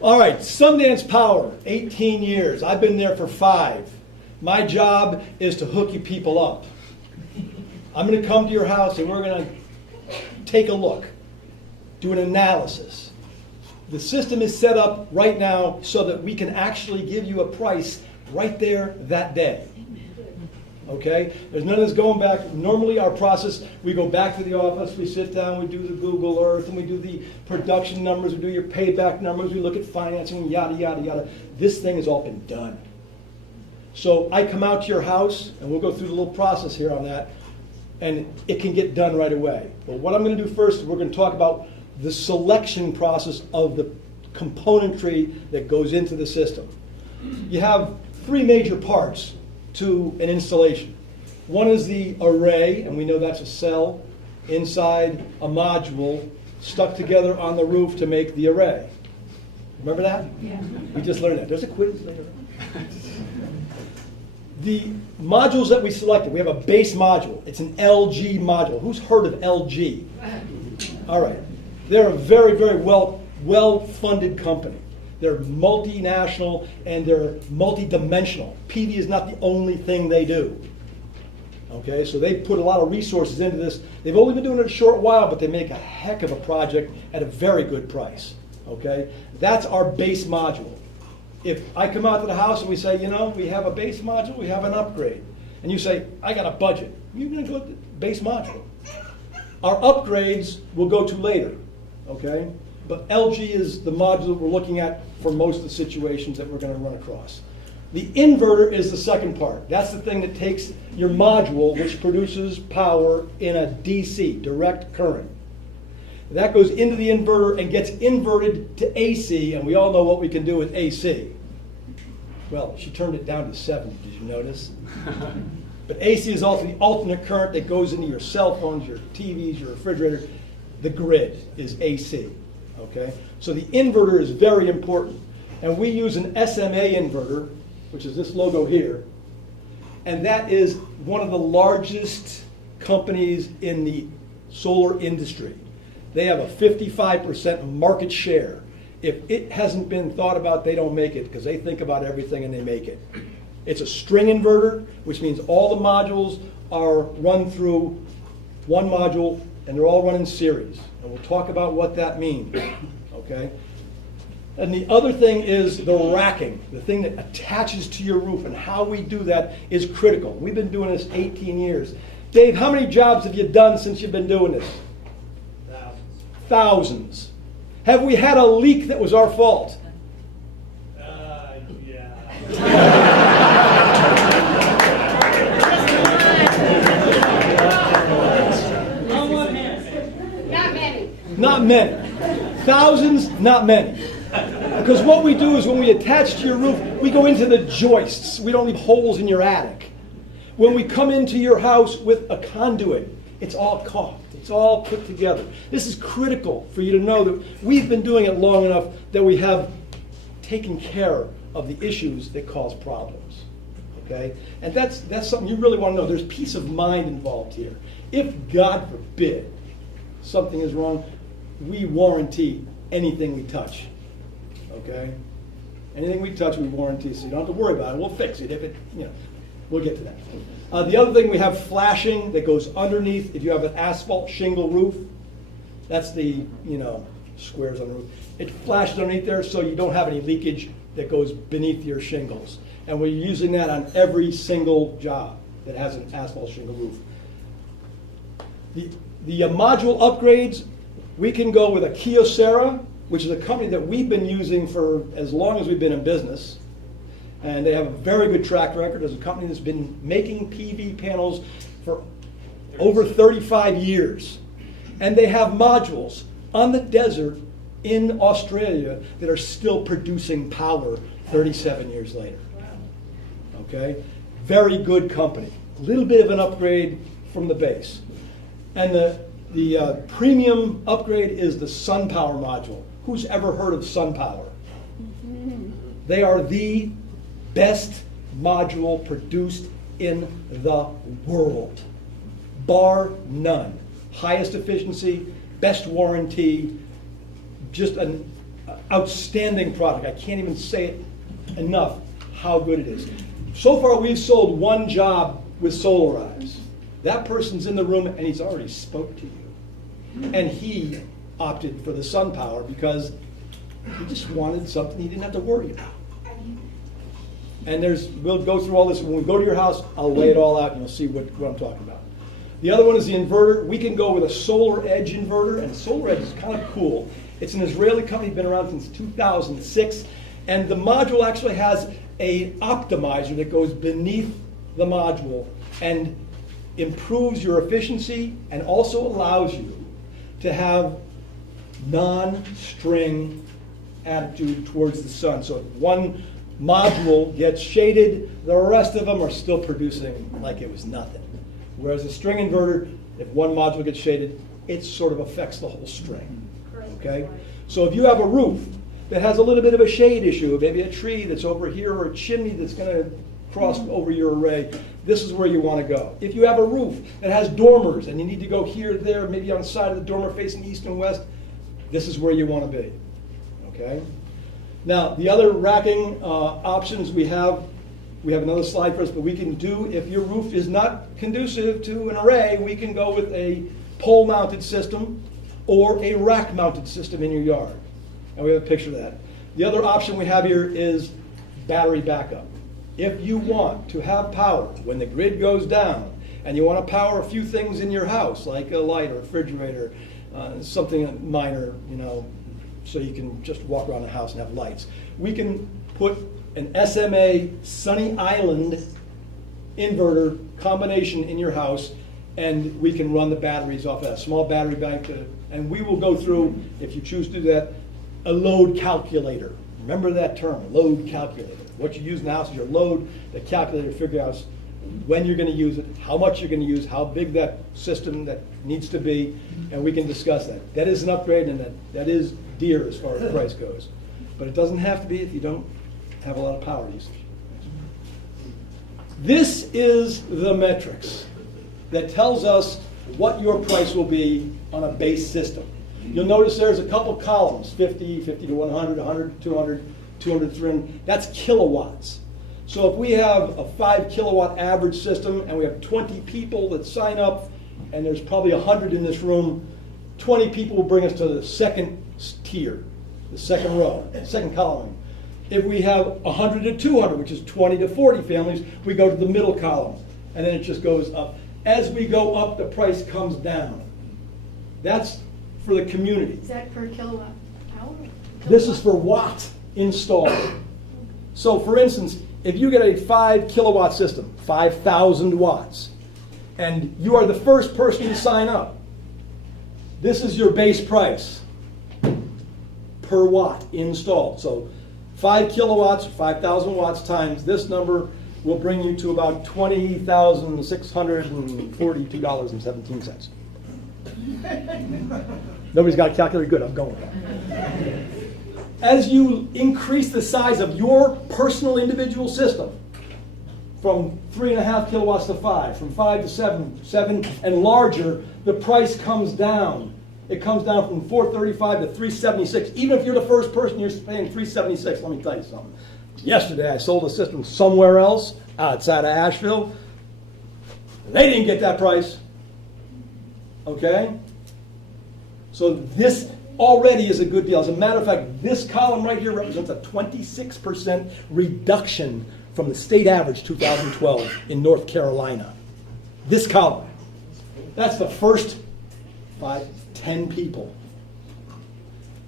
All right, Sundance Power, 18 years. I've been there for 5. My job is to hook you people up. I'm going to come to your house and we're going to take a look, do an analysis. The system is set up right now so that we can actually give you a price right there that day. Okay? There's none of this going back. Normally our process, we go back to the office, we sit down, we do the Google Earth, and we do the production numbers, we do your payback numbers, we look at financing, yada, yada, yada. This thing has all been done. So I come out to your house, and we'll go through the little process here on that, and it can get done right away. But what I'm going to do first is we're going to talk about the selection process of the componentry that goes into the system. You have 3 major parts to an installation. One is the array, and we know that's a cell inside a module stuck together on the roof to make the array. Remember that? Yeah. We just learned that. There's a quiz later on. The modules that we selected, we have a base module. It's an LG module. Who's heard of LG? All right. They're a very, very well-funded company. They're multinational and they're multi-dimensional. PV is not the only thing they do. Okay, so they put a lot of resources into this. They've only been doing it a short while, but they make a heck of a project at a very good price. Okay, that's our base module. If I come out to the house and we say, you know, we have a base module, we have an upgrade, and you say, I got a budget, you're going to go to the base module. Our upgrades will go to later. Okay. But LG is the module that we're looking at for most of the situations that we're going to run across. The inverter is the second part. That's the thing that takes your module, which produces power in a DC, direct current. That goes into the inverter and gets inverted to AC, and we all know what we can do with AC. Well, she turned it down to 70, did you notice? But AC is also the alternate current that goes into your cell phones, your TVs, your refrigerator. The grid is AC, okay? So the inverter is very important. And we use an SMA inverter, which is this logo here. And that is one of the largest companies in the solar industry. They have a 55% market share. If it hasn't been thought about, they don't make it, because they think about everything and they make it. It's a string inverter, which means all the modules are run through one module, and they're all run in series. And we'll talk about what that means, okay? And the other thing is the racking, the thing that attaches to your roof, and how we do that is critical. We've been doing this 18 years. Dave, how many jobs have you done since you've been doing this? Thousands. Have we had a leak that was our fault? Not many. Not many. Thousands, not many. Because what we do is when we attach to your roof, we go into the joists. We don't leave holes in your attic. When we come into your house with a conduit, it's all caulked. It's all put together. This is critical for you to know that we've been doing it long enough that we have taken care of the issues that cause problems. Okay? And that's something you really want to know. There's peace of mind involved here. If, God forbid, something is wrong, we warranty anything we touch. Okay? Anything we touch, we warranty, so you don't have to worry about it. We'll fix it if it, we'll get to that. The other thing, we have flashing that goes underneath. If you have an asphalt shingle roof, that's the, squares on the roof. It flashes underneath there so you don't have any leakage that goes beneath your shingles. And we're using that on every single job that has an asphalt shingle roof. The module upgrades, we can go with a Kyocera, which is a company that we've been using for as long as we've been in business. And they have a very good track record as a company that's been making PV panels for over 35 years. And they have modules on the desert in Australia that are still producing power 37 years later. Okay? Very good company. A little bit of an upgrade from the base. And the premium upgrade is the SunPower module. Who's ever heard of SunPower? They are the best module produced in the world, bar none. Highest efficiency, best warranty, just an outstanding product. I can't even say it enough how good it is. So far, we've sold one job with Solarize. That person's in the room and he's already spoke to you. And he opted for the SunPower because he just wanted something he didn't have to worry about. And we'll go through all this. When we go to your house, I'll lay it all out and you'll see what I'm talking about. The other one is the inverter. We can go with a SolarEdge inverter, and SolarEdge is kind of cool. It's an Israeli company, been around since 2006, and the module actually has an optimizer that goes beneath the module and improves your efficiency and also allows you to have non-string attitude towards the sun. So if one module gets shaded, the rest of them are still producing like it was nothing. Whereas a string inverter, if one module gets shaded, it sort of affects the whole string. Okay? So if you have a roof that has a little bit of a shade issue, maybe a tree that's over here or a chimney that's going to cross over your array, this is where you want to go. If you have a roof that has dormers and you need to go here, there, maybe on the side of the dormer facing east and west, this is where you want to be. Okay? Now, the other racking options we have another slide for us, but we can do, if your roof is not conducive to an array, we can go with a pole-mounted system or a rack-mounted system in your yard. And we have a picture of that. The other option we have here is battery backup. If you want to have power when the grid goes down and you want to power a few things in your house, like a light or a refrigerator, something minor, so you can just walk around the house and have lights. We can put an SMA Sunny Island inverter combination in your house, and we can run the batteries off that small battery bank. And we will go through, if you choose to do that, a load calculator. Remember that term, load calculator. What you use in the house is your load. The calculator figures out when you're going to use it, how much you're going to use, how big that system that needs to be, and we can discuss that. That is an upgrade, and that is dear as far as price goes. But it doesn't have to be if you don't have a lot of power usage. This is the metrics that tells us what your price will be on a base system. You'll notice there's a couple columns, 50, 50 to 100, 100, 200, 200, 300. That's kilowatts. So if we have a 5 kilowatt average system and we have 20 people that sign up, and there's probably 100 in this room, 20 people will bring us to the second tier, the second row, second column. If we have 100 to 200, which is 20 to 40 families, we go to the middle column, and then it just goes up. As we go up, the price comes down. That's for the community. Is that per kilowatt hour? This is for watt installed. So for instance, if you get a 5 kilowatt system, 5,000 watts, and you are the first person to sign up, this is your base price per watt installed. So 5 kilowatts, 5,000 watts times this number will bring you to about $20,642.17. Nobody's got a calculator? Good, I'm going with that. As you increase the size of your personal individual system, from 3.5 kilowatts to 5, from 5 to 7 and larger, the price comes down. It comes down from $435 to $376. Even if you're the first person, you're paying $376. Let me tell you something. Yesterday, I sold a system somewhere else outside of Asheville. They didn't get that price. Okay? So this already is a good deal. As a matter of fact, this column right here represents a 26% reduction from the state average 2012 in North Carolina. This column. That's the first 5, 10 people.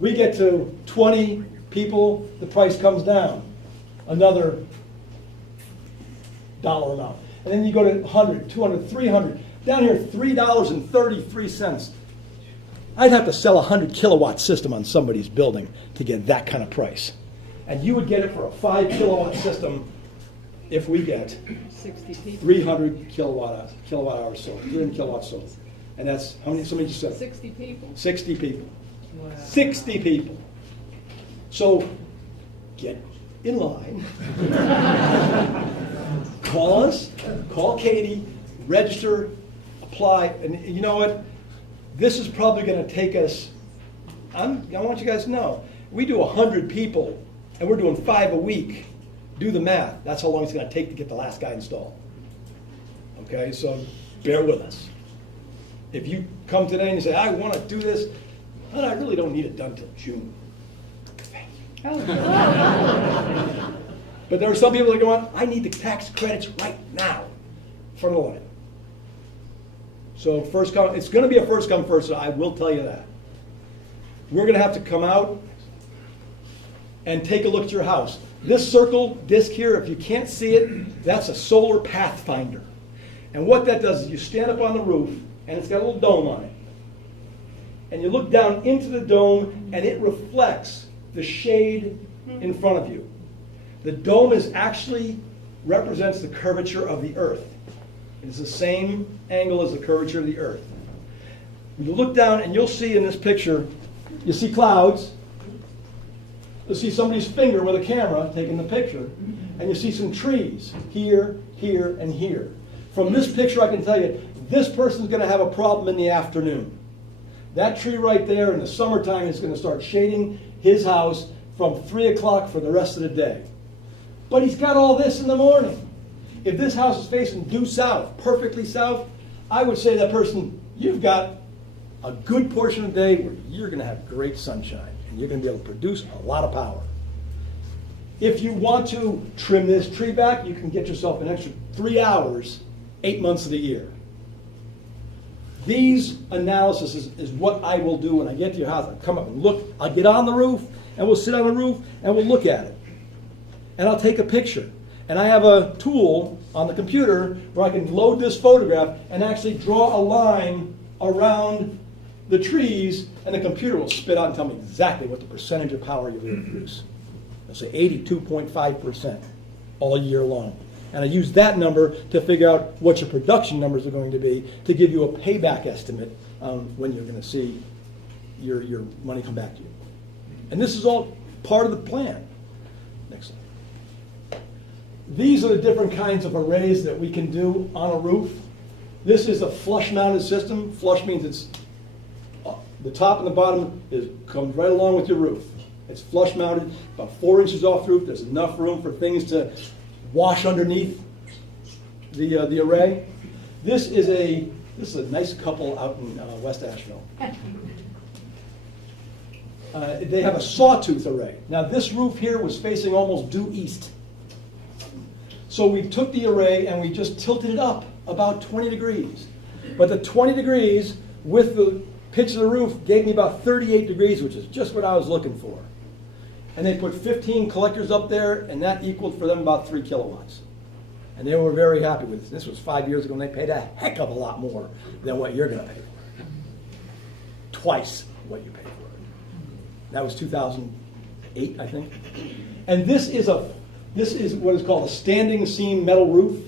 We get to 20 people, the price comes down another dollar amount. And then you go to 100, 200, 300. Down here, $3.33. I'd have to sell a 100 kilowatt system on somebody's building to get that kind of price. And you would get it for a 5 kilowatt system if we get 300 kilowatt hours sold, 300 kilowatts sold. And that's, how many, somebody just said? 60 people. 60 people. Wow. 60 people. So get in line. Call us, call Katie, register, apply. And you know what? This is probably going to take us, I want you guys to know, we do 100 people and we're doing 5 a week. Do the math. That's how long it's going to take to get the last guy installed. Okay, so bear with us. If you come today and you say, I want to do this, but I really don't need it done till June. Thank you. But there are some people that go on, I need the tax credits right now, front of the line. So first come, it's going to be a first come first, so I will tell you that. We're going to have to come out and take a look at your house. This circle disc here, if you can't see it, that's a solar pathfinder. And what that does is you stand up on the roof, and it's got a little dome on it. And you look down into the dome, and it reflects the shade in front of you. The dome actually represents the curvature of the earth. It's the same angle as the curvature of the earth. When you look down, and you'll see in this picture, you see clouds. You'll see somebody's finger with a camera taking the picture. And you see some trees here, here, and here. From this picture, I can tell you, this person's going to have a problem in the afternoon. That tree right there in the summertime is going to start shading his house from 3 o'clock for the rest of the day. But he's got all this in the morning. If this house is facing due south, perfectly south, I would say to that person, you've got a good portion of the day where you're going to have great sunshine and you're going to be able to produce a lot of power. If you want to trim this tree back, you can get yourself an extra 3 hours, 8 months of the year. These analysis is what I will do when I get to your house. I'll come up and look. I'll get on the roof, and we'll sit on the roof, and we'll look at it. and I'll take a picture. And I have a tool on the computer where I can load this photograph and actually draw a line around the trees, and the computer will spit out and tell me exactly what the percentage of power you're going to produce. It'll say 82.5% all year long. And I use that number to figure out what your production numbers are going to be to give you a payback estimate on when you're going to see your money come back to you. And this is all part of the plan. Next slide. These are the different kinds of arrays that we can do on a roof. This is a flush-mounted system. Flush means it's the top and the bottom comes right along with your roof. It's flush-mounted, about 4 inches off the roof. There's enough room for things to wash underneath the array. This is a nice couple out in West Asheville. They have a sawtooth array. Now this roof here was facing almost due east. So we took the array and we just tilted it up about 20 degrees. But the 20 degrees with the pitch of the roof gave me about 38 degrees, which is just what I was looking for. And they put 15 collectors up there, and that equaled for them about 3 kilowatts. And they were very happy with it. This was 5 years ago, and they paid a heck of a lot more than what you're going to pay for it. Twice what you paid for it. That was 2008, I think. And this is what is called a standing seam metal roof.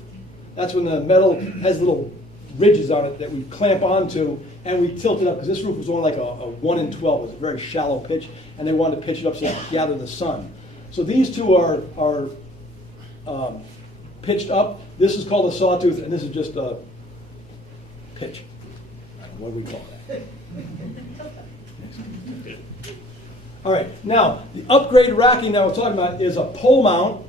That's when the metal has little ridges on it that we clamp onto, and we tilt it up, because this roof was only like a 1 in 12. It was a very shallow pitch, and they wanted to pitch it up so it could gather the sun. So these two are pitched up. This is called a sawtooth, and this is just a pitch. What do we call that? All right, now the upgrade racking that we're talking about is a pole mount,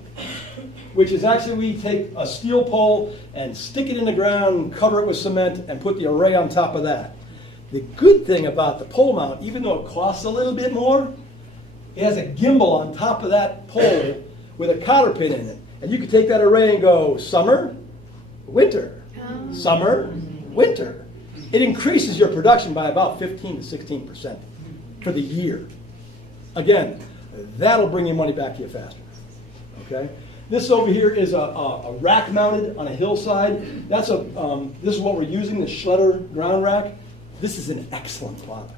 which is actually we take a steel pole and stick it in the ground, cover it with cement, and put the array on top of that. The good thing about the pole mount, even though it costs a little bit more, it has a gimbal on top of that pole with a cotter pin in it. And you can take that array and go summer, winter, summer, winter. It increases your production by about 15 to 16% for the year. Again, that'll bring your money back to you faster. Okay? This over here is a rack mounted on a hillside. This is what we're using, the Schletter ground rack. This is an excellent product.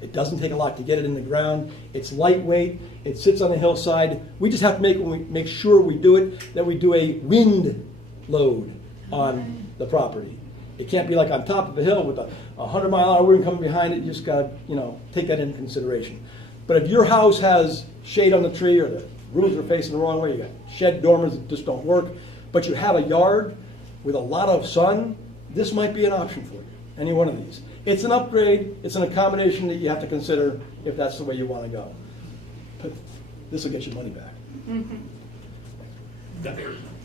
It doesn't take a lot to get it in the ground. It's lightweight. It sits on a hillside. We just have to make sure we do it, that we do a wind load on the property. It can't be like on top of a hill with a 100-mile-an-hour wind coming behind it. You just got to take that into consideration. But if your house has shade on the tree, or the roofs are facing the wrong way, you got shed dormers that just don't work, but you have a yard with a lot of sun, this might be an option for you, any one of these. It's an upgrade, it's an accommodation that you have to consider if that's the way you want to go. But this will get your money back.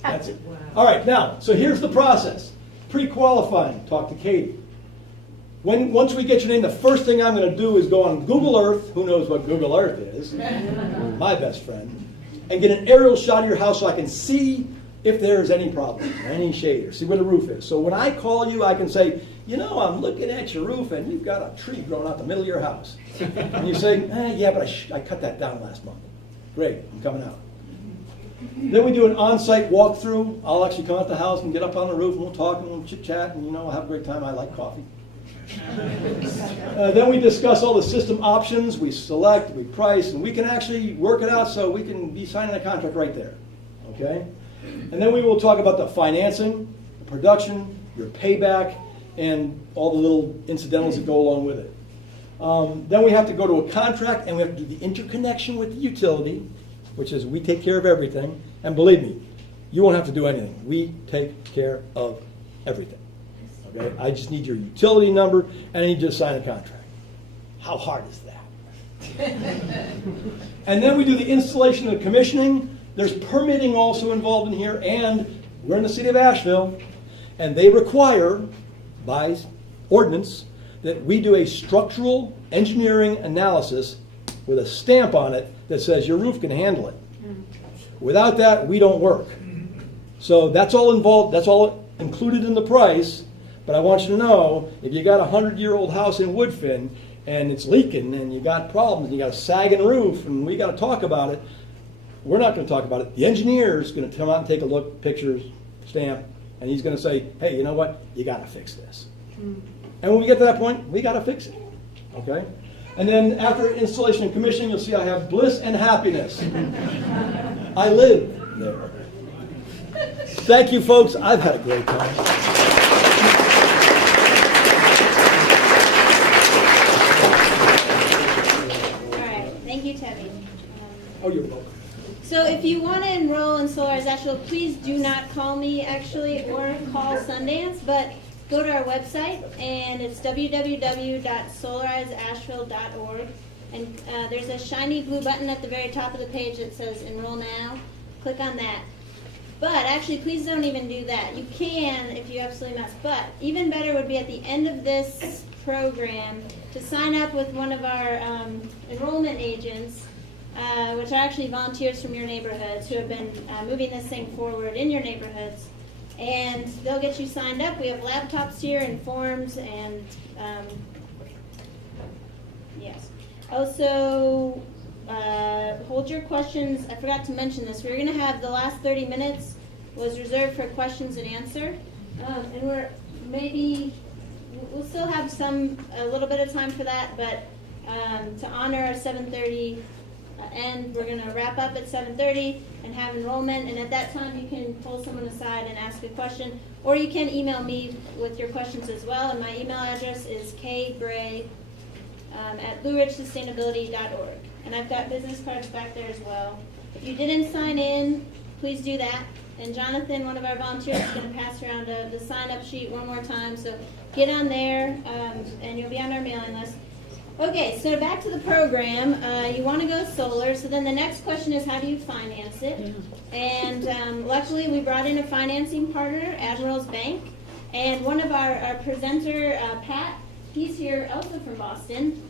That's it. All right, now, so here's the process. Pre-qualifying, talk to Katie. Once we get your name, the first thing I'm going to do is go on Google Earth, who knows what Google Earth is, my best friend, and get an aerial shot of your house so I can see if there's any problem, any shade, or see where the roof is. So when I call you, I can say, I'm looking at your roof and you've got a tree growing out the middle of your house. And you say, yeah, but I cut that down last month. Great, I'm coming out. Then we do an on-site walkthrough. I'll actually come out the house and get up on the roof and we'll talk and we'll chit-chat and we'll have a great time. I like coffee. Then we discuss all the system options. We select, we price, and we can actually work it out so we can be signing a contract right there. Okay? And then we will talk about the financing, the production, your payback, and all the little incidentals that go along with it. Then we have to go to a contract and we have to do the interconnection with the utility, which is we take care of everything. And believe me, you won't have to do anything. We take care of everything. Okay? I just need your utility number and I need you to sign a contract. How hard is that? And then we do the installation and the commissioning. There's permitting also involved in here, and we're in the city of Asheville, and they require, by ordinance, that we do a structural engineering analysis with a stamp on it that says your roof can handle it. Without that, we don't work. So that's all involved, that's all included in the price, but I want you to know, if you got a 100-year-old house in Woodfin, and it's leaking, and you got problems, and you got a sagging roof, and we got to talk about it, We're not going to talk about it. The engineer's going to come out and take a look, pictures, stamp, and he's going to say, hey, you know what? You got to fix this. And when we get to that point, we got to fix it. Okay? And then after installation and commissioning, you'll see I have bliss and happiness. I live there. Thank you, folks. I've had a great time. All right, thank you, Tevin. Oh, you're welcome. So if you want to enroll in Solarize Asheville, please do not call me actually or call Sundance, but go to our website, and it's www.solarizeasheville.org. And there's a shiny blue button at the very top of the page that says Enroll Now. Click on that. But actually, please don't even do that. You can if you absolutely must. But even better would be at the end of this program to sign up with one of our enrollment agents, which are actually volunteers from your neighborhoods who have been moving this thing forward in your neighborhoods. And they'll get you signed up. We have laptops here and forms and yes. Also, hold your questions. I forgot to mention this. We're going to have the last 30 minutes was reserved for questions and answer. And we'll still have a little bit of time for that, but to honor our 7:30 end, we're going to wrap up at 7:30 and have enrollment. And at that time, you can pull someone aside and ask a question, or you can email me with your questions as well. And my email address is kbray@blueridgesustainability.org. And I've got business cards back there as well. If you didn't sign in, please do that. And Jonathan, one of our volunteers, is going to pass around the sign-up sheet one more time. So get on there, and you'll be on our mailing list. Okay, so back to the program. You want to go solar. So then the next question is, how do you finance it? And luckily, we brought in a financing partner, Admiral's Bank. And one of our presenter, Pat, he's here also from Boston.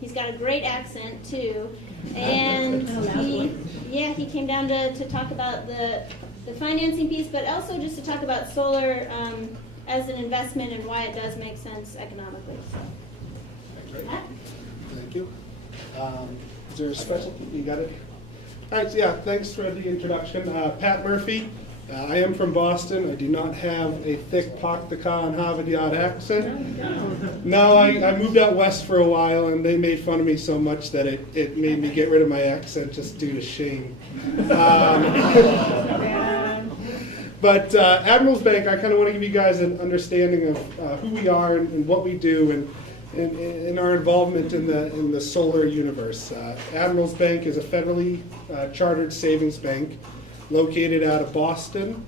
He's got a great accent, too. And he came down to talk about the financing piece, but also just to talk about solar as an investment and why it does make sense economically. So. Pat? Thank you. Is there a special? You got it? All right, so yeah, thanks for the introduction. Pat Murphy. I am from Boston. I do not have a thick Paktika and Harvard Yard accent. No, I moved out west for a while, and they made fun of me so much that it made me get rid of my accent just due to shame. But Admiral's Bank, I kind of want to give you guys an understanding of who we are and what we do and our involvement in the solar universe. Admiral's Bank is a federally chartered savings bank located out of Boston,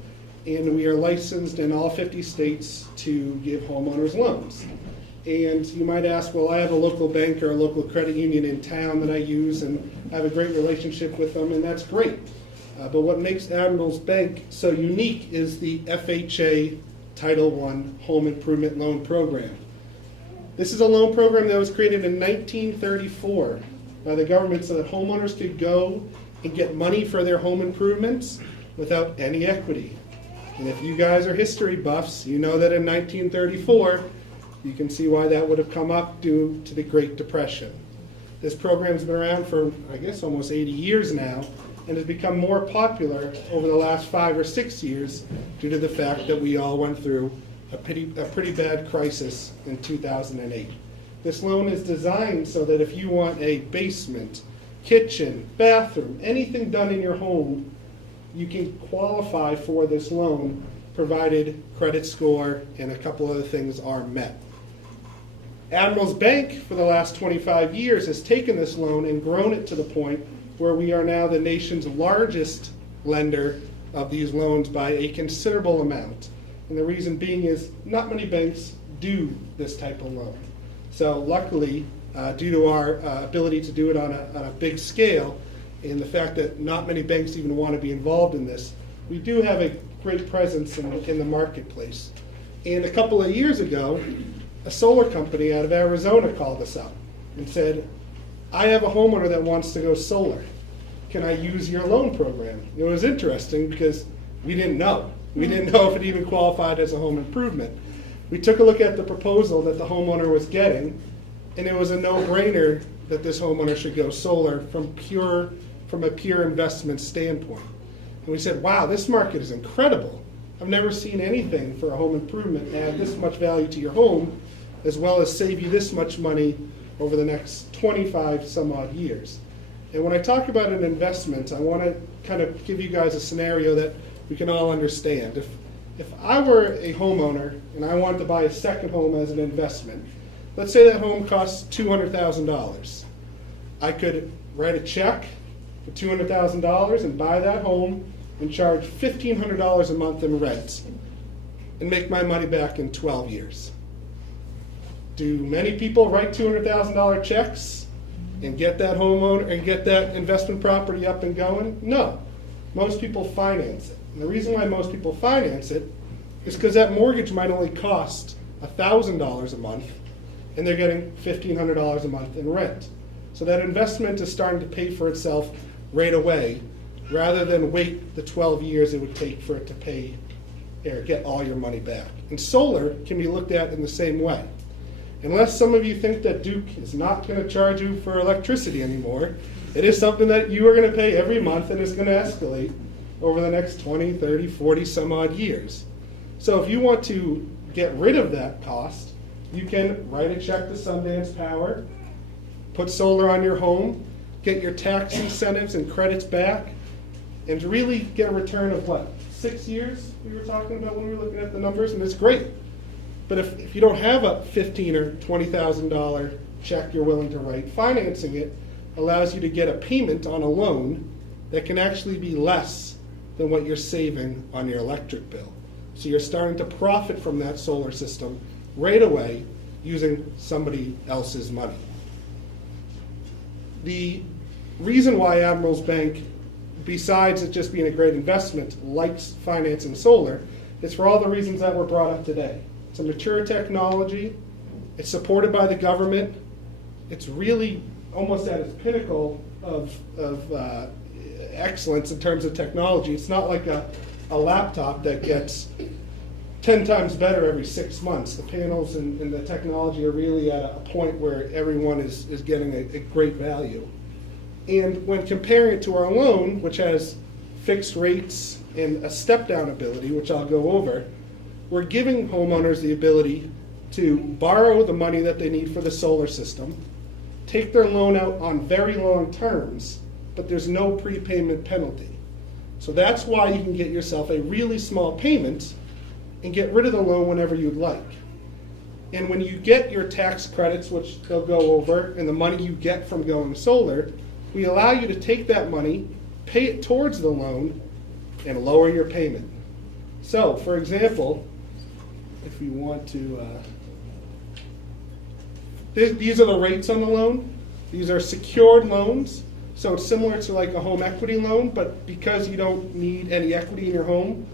and we are licensed in all 50 states to give homeowners loans. And you might ask, well, I have a local bank or a local credit union in town that I use and have a great relationship with them, and that's great. But what makes Admiral's Bank so unique is the FHA Title I Home Improvement Loan Program. This is a loan program that was created in 1934 by the government so that homeowners could go and get money for their home improvements without any equity. And if you guys are history buffs, you know that in 1934, you can see why that would have come up due to the Great Depression. This program's been around for, I guess, almost 80 years now, and has become more popular over the last 5 or 6 years due to the fact that we all went through a pretty bad crisis in 2008. This loan is designed so that if you want a basement, kitchen, bathroom, anything done in your home, you can qualify for this loan provided credit score and a couple other things are met. Admiral's Bank for the last 25 years has taken this loan and grown it to the point where we are now the nation's largest lender of these loans by a considerable amount. And the reason being is not many banks do this type of loan. So luckily, due to our ability to do it on a big scale, and the fact that not many banks even want to be involved in this, we do have a great presence in the marketplace. And a couple of years ago, a solar company out of Arizona called us up and said, I have a homeowner that wants to go solar. Can I use your loan program? It was interesting because we didn't know. We didn't know if it even qualified as a home improvement. We took a look at the proposal that the homeowner was getting, and it was a no-brainer that this homeowner should go solar from pure from a pure investment standpoint. And we said, wow, this market is incredible. I've never seen anything for a home improvement add this much value to your home, as well as save you this much money over the next 25 some odd years. And when I talk about an investment, I want to kind of give you guys a scenario that we can all understand. If I were a homeowner and I wanted to buy a second home as an investment, let's say that home costs $200,000. I could write a check for $200,000 and buy that home and charge $1,500 a month in rent and make my money back in 12 years. Do many people write $200,000 checks and get that homeowner and get that investment property up and going? No. Most people finance it. And the reason why most people finance it is because that mortgage might only cost $1,000 a month and they're getting $1,500 a month in rent. So that investment is starting to pay for itself right away, rather than wait the 12 years it would take for it to pay or get all your money back. And solar can be looked at in the same way. Unless some of you think that Duke is not going to charge you for electricity anymore, it is something that you are going to pay every month and is going to escalate over the next 20, 30, 40 some odd years. So if you want to get rid of that cost, you can write a check to Sundance Power, put solar on your home, get your tax incentives and credits back, and to really get a return of what, 6 years we were talking about when we were looking at the numbers, and it's great. But if you don't have a $15,000 or $20,000 check you're willing to write, financing it allows you to get a payment on a loan that can actually be less than what you're saving on your electric bill. So you're starting to profit from that solar system right away using somebody else's money. The reason why Admirals Bank, besides it just being a great investment, likes financing solar, is for all the reasons that were brought up today. It's a mature technology. It's supported by the government. It's really almost at its pinnacle of excellence in terms of technology. It's not like a laptop that gets 10 times better every 6 months. The panels and the technology are really at a point where everyone is getting a great value. And when comparing it to our loan, which has fixed rates and a step-down ability, which I'll go over, we're giving homeowners the ability to borrow the money that they need for the solar system, take their loan out on very long terms, but there's no prepayment penalty. So that's why you can get yourself a really small payment and get rid of the loan whenever you'd like. And when you get your tax credits, which they'll go over, and the money you get from going solar, we allow you to take that money, pay it towards the loan, and lower your payment. So, for example, if you want to, these are the rates on the loan. These are secured loans. So it's similar to like a home equity loan, but because you don't need any equity in your home,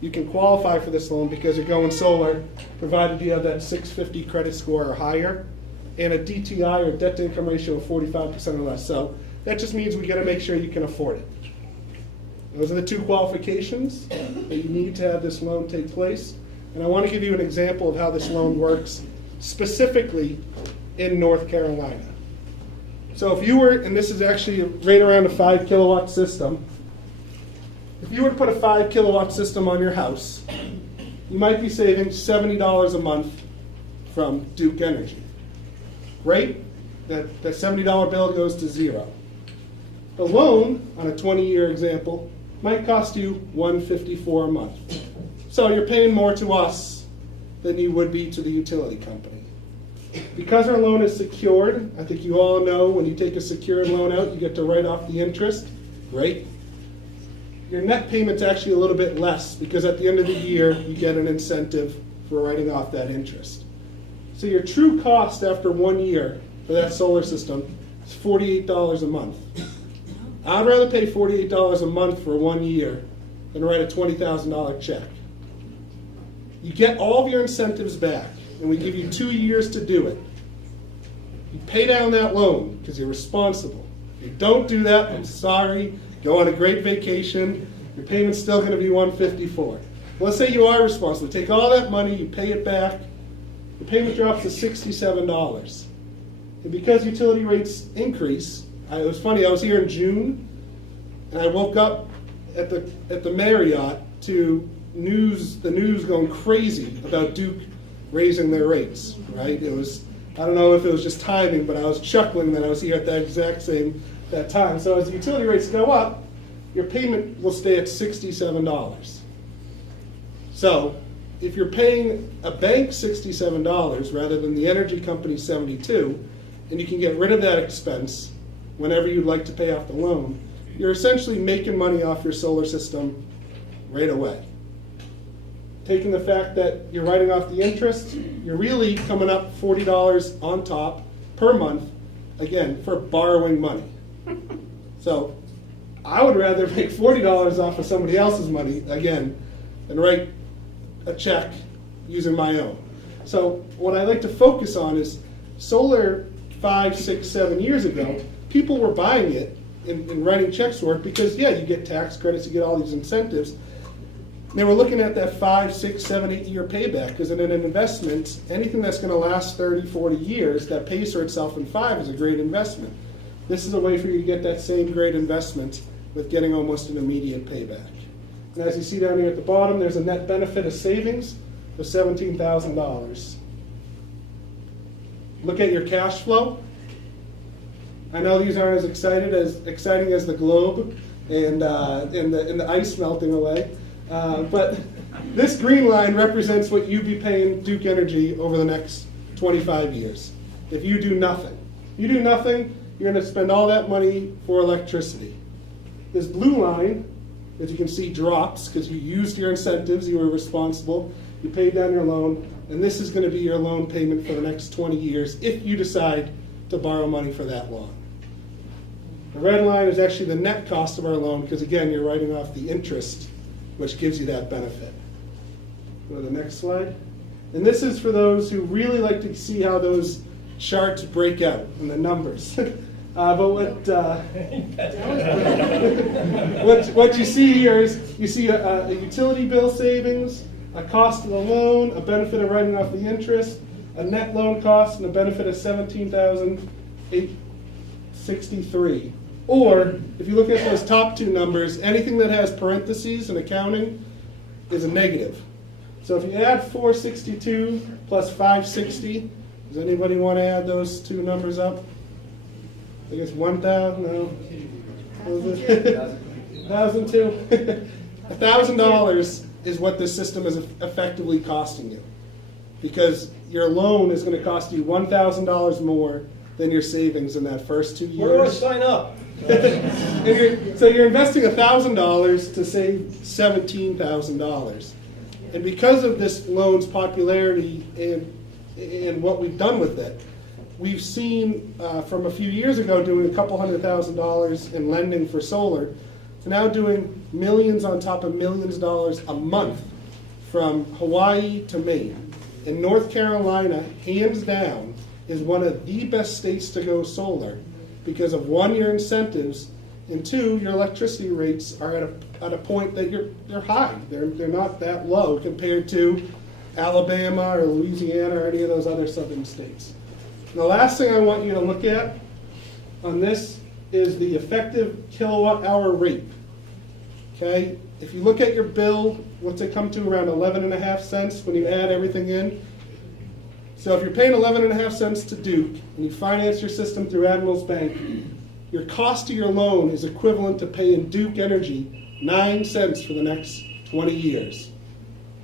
you can qualify for this loan because you're going solar, provided you have that 650 credit score or higher, and a DTI or debt to income ratio of 45% or less. So that just means we got to make sure you can afford it. Those are the two qualifications that you need to have this loan take place. And I want to give you an example of how this loan works specifically in North Carolina. So if you were, and this is actually right around a 5 kilowatt system, if you were to put a 5 kilowatt system on your house, you might be saving $70 a month from Duke Energy. Great, that $70 bill goes to zero. The loan, on a 20-year example, might cost you $154 a month. So you're paying more to us than you would be to the utility company. Because our loan is secured, I think you all know when you take a secured loan out, you get to write off the interest. Great. Your net payment's actually a little bit less because at the end of the year, you get an incentive for writing off that interest. So your true cost after 1 year for that solar system is $48 a month. I'd rather pay $48 a month for 1 year than write a $20,000 check. You get all of your incentives back, and we give you 2 years to do it. You pay down that loan because you're responsible. If you don't do that, I'm sorry. Go on a great vacation. Your payment's still going to be $154. Let's say you are responsible. Take all that money, you pay it back. The payment drops to $67. And because utility rates increase, it was funny, I was here in June, And I woke up at the Marriott to the news going crazy about Duke raising their rates, right? It was, I don't know if it was just timing, but I was chuckling that I was here at that exact same that time. So as the utility rates go up, your payment will stay at $67. So if you're paying a bank $67 rather than the energy company $72, and you can get rid of that expense whenever you'd like to pay off the loan, you're essentially making money off your solar system right away. Taking the fact that you're writing off the interest, you're really coming up $40 on top per month, again, for borrowing money. So I would rather make $40 off of somebody else's money, again, than write a check using my own. So what I like to focus on is solar 5, 6, 7 years ago, people were buying it and writing checks for it because, yeah, you get tax credits, you get all these incentives. They were looking at that 5, 6, 7, 8 year payback because in an investment, anything that's going to last 30, 40 years that pays for itself in 5 is a great investment. This is a way for you to get that same great investment with getting almost an immediate payback. And as you see down here at the bottom, there's a net benefit of savings of $17,000. Look at your cash flow. I know these aren't as exciting as the globe and the ice melting away. But this green line represents what you'd be paying Duke Energy over the next 25 years. If you do nothing. You do nothing, you're going to spend all that money for electricity. This blue line, as you can see, drops because you used your incentives, you were responsible, you paid down your loan, and this is going to be your loan payment for the next 20 years if you decide to borrow money for that long. The red line is actually the net cost of our loan because, again, you're writing off the interest, which gives you that benefit. Go to the next slide. And this is for those who really like to see how those charts break out and the numbers. But what you see here is you see a utility bill savings, a cost of the loan, a benefit of writing off the interest, a net loan cost, and a benefit of $17,863. Or, if you look at those top two numbers, anything that has parentheses in accounting is a negative. So if you add 462 plus 560, does anybody want to add those two numbers up? I guess 1,000, no? What was it? 1,002? $1,000 is what this system is effectively costing you. Because your loan is going to cost you $1,000 more than your savings in that first 2 years. Where do I sign up? So you're investing $1,000 to save $17,000. And because of this loan's popularity and what we've done with it, we've seen from a few years ago doing a couple $100,000 in lending for solar to now doing millions on top of millions of dollars a month from Hawaii to Maine. And North Carolina, hands down, is one of the best states to go solar because of 1, your incentives, and 2, your electricity rates are at a point that they're high. They're not that low compared to Alabama or Louisiana or any of those other southern states. And the last thing I want you to look at on this is the effective kilowatt hour rate. Okay, if you look at your bill, what's it come to? Around 11.5 cents when you add everything in. So if you're paying 11.5 cents to Duke and you finance your system through Admiral's Bank, your cost of your loan is equivalent to paying Duke Energy 9 cents for the next 20 years.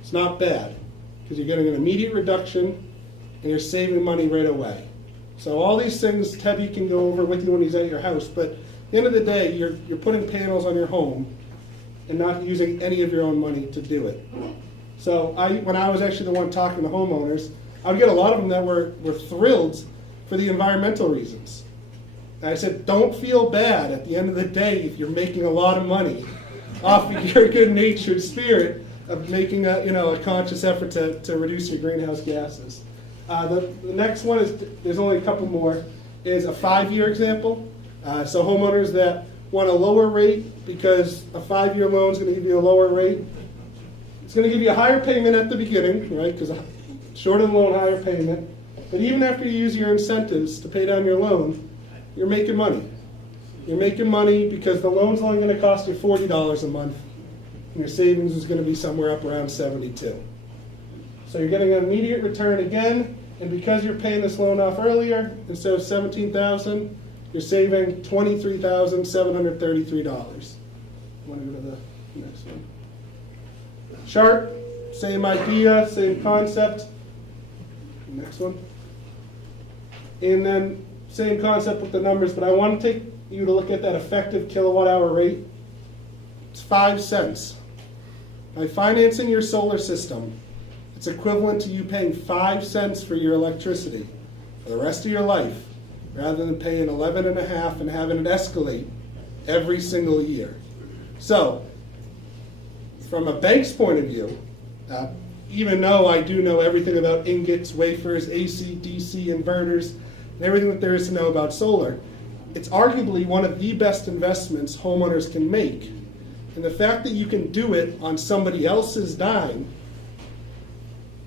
It's not bad because you're getting an immediate reduction and you're saving money right away. So all these things Tebby can go over with you when he's at your house, but at the end of the day, you're putting panels on your home and not using any of your own money to do it. So when I was actually the one talking to homeowners, I would get a lot of them that were thrilled for the environmental reasons. And I said, don't feel bad at the end of the day if you're making a lot of money off of your good-natured spirit of making a conscious effort to reduce your greenhouse gases. The next one is, there's only a couple more, is a 5-year example. So homeowners that want a lower rate because a 5-year loan is going to give you a lower rate. It's going to give you a higher payment at the beginning, right? Because shorter loan, higher payment. But even after you use your incentives to pay down your loan, you're making money. You're making money because the loan's only going to cost you $40 a month, and your savings is going to be somewhere up around $72. So you're getting an immediate return again, and because you're paying this loan off earlier, instead of $17,000, you're saving $23,733. Want to go to the next one? Chart, same idea, same concept. Next one. And then same concept with the numbers, but I want to take you to look at that effective kilowatt hour rate. It's 5 cents. By financing your solar system, it's equivalent to you paying 5 cents for your electricity for the rest of your life, rather than paying 11.5 and having it escalate every single year. So, from a bank's point of view, even though I do know everything about ingots, wafers, AC, DC, inverters, and everything that there is to know about solar, it's arguably one of the best investments homeowners can make. And the fact that you can do it on somebody else's dime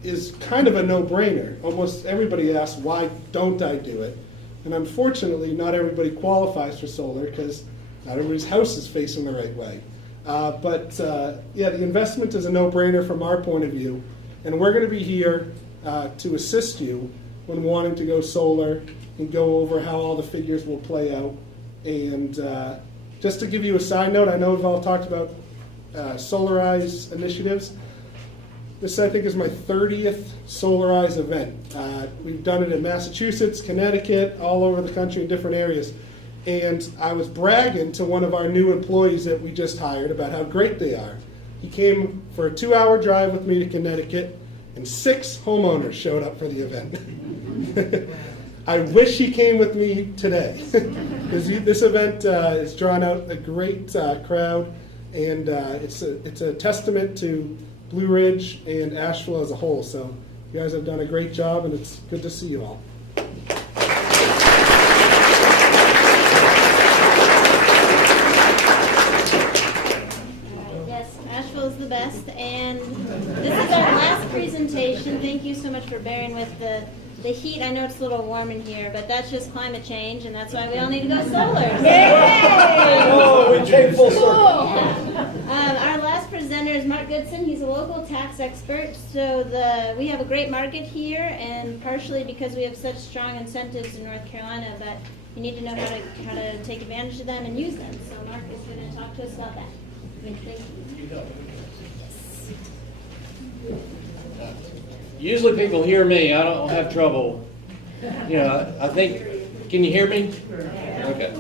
is kind of a no-brainer. Almost everybody asks, why don't I do it? And unfortunately, not everybody qualifies for solar because not everybody's house is facing the right way. Yeah, the investment is a no-brainer from our point of view. And we're going to be here to assist you when wanting to go solar and go over how all the figures will play out. And just to give you a side note, I know we've all talked about Solarize initiatives. This, I think, is my 30th Solarize event. We've done it in Massachusetts, Connecticut, all over the country in different areas. And I was bragging to one of our new employees that we just hired about how great they are. He came for a 2-hour drive with me to Connecticut, and 6 homeowners showed up for the event. I wish he came with me today, because this event has drawn out a great crowd, and it's a testament to Blue Ridge and Asheville as a whole. So you guys have done a great job, and it's good to see you all. Yes, Asheville is the best, and this is our last presentation. Thank you so much for bearing with the heat. I know it's a little warm in here, but that's just climate change, and that's why we all need to go solar. Yay! Oh, we came full circle. Our last presenter is Mark Goodson. He's a local tax expert. So we have a great market here, and partially because we have such strong incentives in North Carolina, but you need to know how to take advantage of them and use them. So Mark is going to talk to us about that. Thank you. Usually people hear me. I don't have trouble. You know, I think, can you hear me? Okay.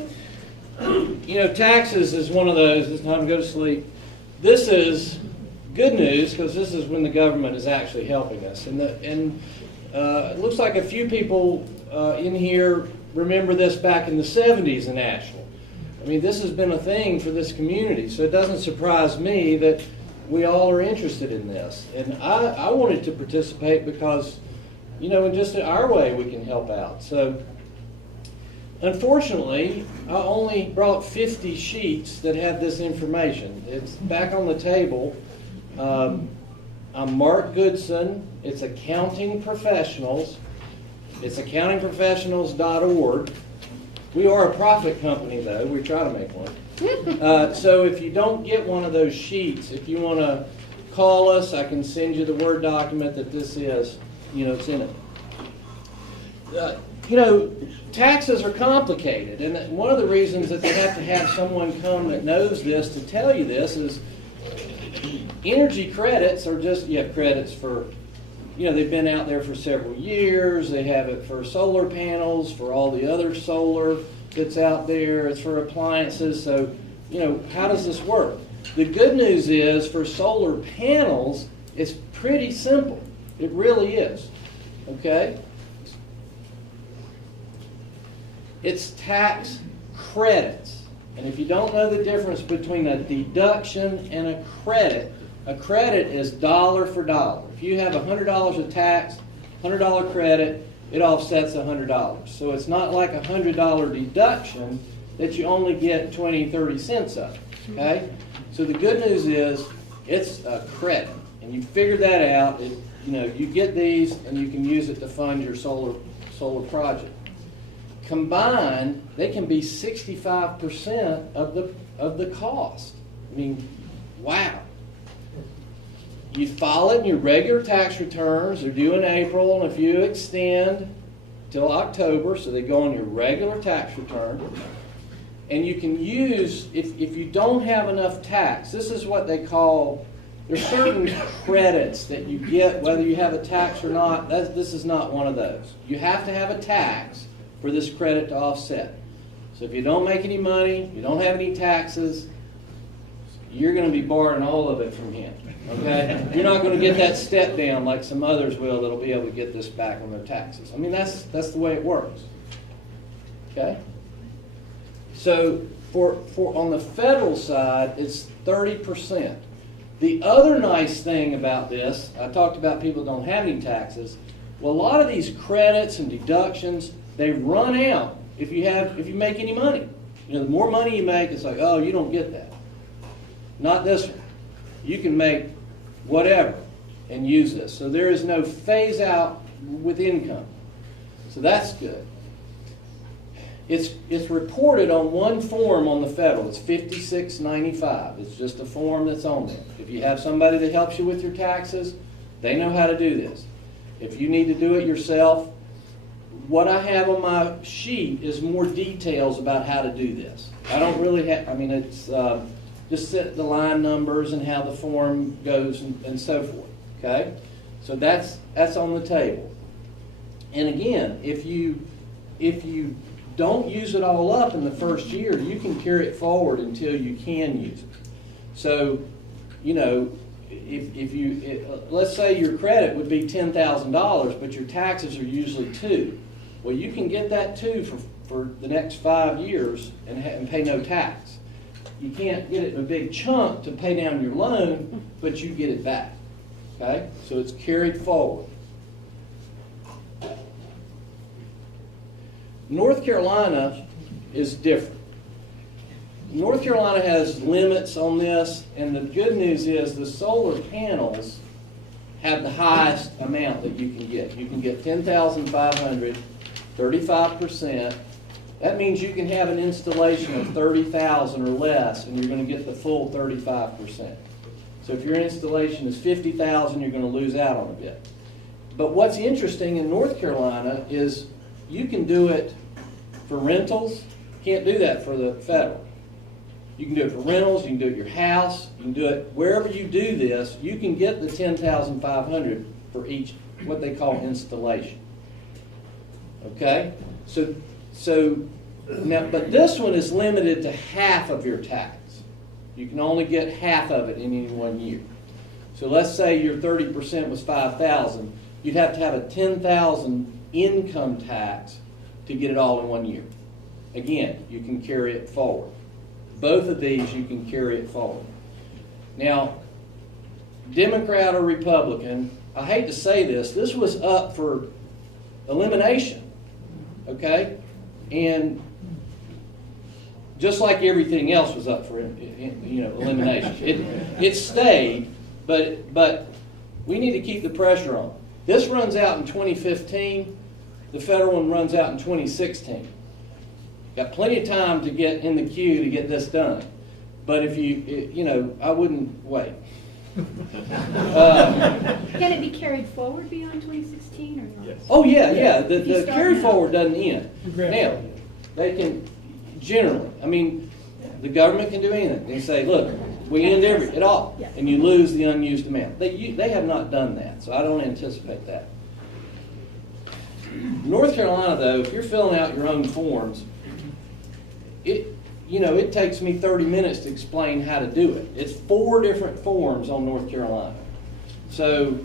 You know, taxes is one of those, it's time to go to sleep. This is good news because this is when the government is actually helping us. And it looks like a few people in here remember this back in the 70s in Asheville. I mean, this has been a thing for this community, so it doesn't surprise me that we all are interested in this. And I wanted to participate because, you know, in just our way we can help out. So, unfortunately, I only brought 50 sheets that had this information. It's back on the table. I'm Mark Goodson. It's Accounting Professionals. It's accountingprofessionals.org. We are a profit company, though. We try to make one. So if you don't get one of those sheets, if you want to call us, I can send you the Word document that this is. You know, it's in it. You know, taxes are complicated, and one of the reasons that they have to have someone come that knows this to tell you this is energy credits are just, you have credits for, you know, they've been out there for several years. They have it for solar panels, for all the other solar that's out there. It's for appliances. So, you know, how does this work? The good news is for solar panels, it's pretty simple. It really is. Okay? It's tax credits. And if you don't know the difference between a deduction and a credit is dollar for dollar. If you have $100 of tax, $100 credit, it offsets $100. So it's not like a $100 deduction that you only get 20, 30 cents of. Okay? So the good news is it's a credit. And you figure that out. You know, you get these and you can use it to fund your solar project. combined, they can be 65% of the cost. I mean, wow. You file it in your regular tax returns. They're due in April, and if you extend till October, so they go on your regular tax return. And you can use, if you don't have enough tax, this is what they call, there's certain credits that you get whether you have a tax or not. This is not one of those. You have to have a tax for this credit to offset. So if you don't make any money, you don't have any taxes, you're going to be borrowing all of it from him. Okay? You're not going to get that step down like some others will that'll be able to get this back on their taxes. I mean, that's the way it works. Okay? So for on the federal side, it's 30%. The other nice thing about this, I talked about people don't have any taxes. Well, a lot of these credits and deductions, they run out if you make any money. You know, the more money you make, it's like, oh, you don't get that. Not this one. You can make whatever and use this. So there is no phase out with income. So that's good. It's reported on one form on the federal. It's 5695. It's just a form that's on there. If you have somebody that helps you with your taxes, they know how to do this. If you need to do it yourself, what I have on my sheet is more details about how to do this. I don't really have, I mean, it's just set the line numbers and how the form goes and so forth. Okay? So that's on the table. And again, if you don't use it all up in the first year, you can carry it forward until you can use it. So, you know, let's say your credit would be $10,000, but your taxes are usually $2,000. Well, you can get that $2,000 for the next 5 years and pay no tax. You can't get it in a big chunk to pay down your loan, but you get it back. Okay? So it's carried forward. North Carolina is different. North Carolina has limits on this, and the good news is the solar panels have the highest amount that you can get. You can get $10,500, 35%. That means you can have an installation of $30,000 or less, and you're going to get the full 35%. So if your installation is $50,000, you're going to lose out on a bit. But what's interesting in North Carolina is you can do it for rentals. Can't do that for the federal. You can do it for rentals. You can do it at your house. You can do it wherever you do this. You can get the $10,500 for each what they call installation. Okay, so now, but this one is limited to half of your tax. You can only get half of it in any 1 year. So let's say your 30% was $5,000. You'd have to have a $10,000 income tax to get it all in 1 year. Again, you can carry it forward. Both of these, you can carry it forward. Now, Democrat or Republican, I hate to say this was up for elimination, okay? And just like everything else was up for elimination. It stayed, but we need to keep the pressure on. This runs out in 2015. The federal one runs out in 2016. Got plenty of time to get in the queue to get this done. But if I wouldn't wait. Can it be carried forward beyond 2016 or not? Yes. Oh, yeah. The If you start carry now. forward doesn't end. Now, they can, generally, I mean, the government can do anything. They say, look, we end it all, Yeah. and you lose the unused amount. They have not done that, so I don't anticipate that. North Carolina, though, if you're filling out your own forms, it takes me 30 minutes to explain how to do it. It's 4 different forms on North Carolina. So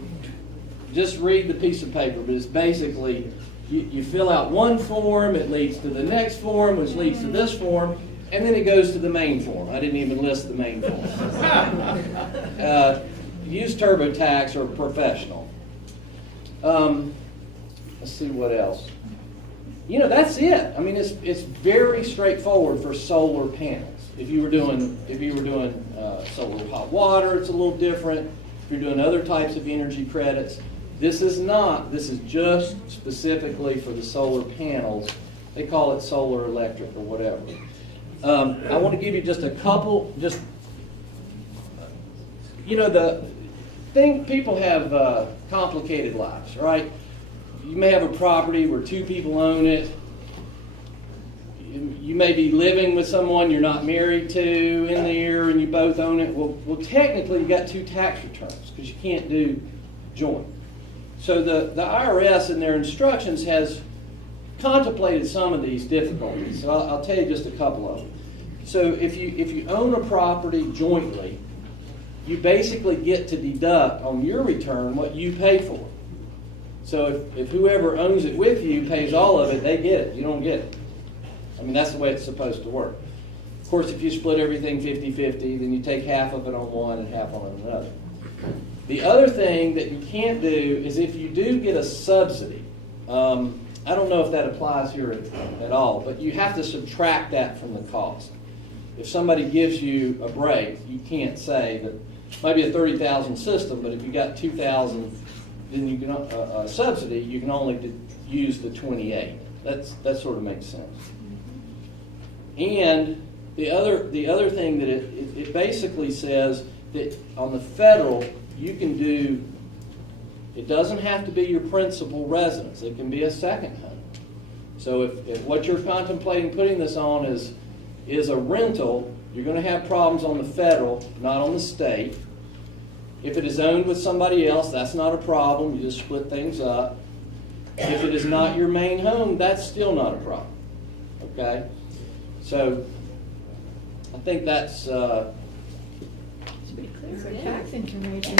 just read the piece of paper, but it's basically you fill out one form, it leads to the next form, which leads to this form, and then it goes to the main form. I didn't even list the main form. Use TurboTax or Professional. Let's see what else. That's it. I mean, it's very straightforward for solar panels. If you were doing solar hot water, it's a little different. If you're doing other types of energy credits, this is not. This is just specifically for the solar panels. They call it solar electric or whatever. I want to give you just a couple, the thing, people have complicated lives, right? You may have a property where two people own it. You may be living with someone you're not married to in there and you both own it. Well, technically you got two tax returns because you can't do joint. So the IRS in their instructions has contemplated some of these difficulties. So I'll tell you just a couple of them. So if you own a property jointly, you basically get to deduct on your return what you pay for it. So if whoever owns it with you pays all of it, they get it. You don't get it. I mean, that's the way it's supposed to work. Of course, if you split everything 50-50, then you take half of it on one and half on another. The other thing that you can't do is if you do get a subsidy, I don't know if that applies here at all, but you have to subtract that from the cost. If somebody gives you a break, you can't say that it might be a 30,000 system, but if you got 2,000, then you can a subsidy, you can only use the 28. That sort of makes sense. And the other thing that it basically says that on the federal, you can do, it doesn't have to be your principal residence. It can be a second home. So if what you're contemplating putting this on is a rental, you're going to have problems on the federal, not on the state. If it is owned with somebody else, that's not a problem. You just split things up. If it is not your main home, that's still not a problem. Okay? So I think that's pretty clear. So tax information.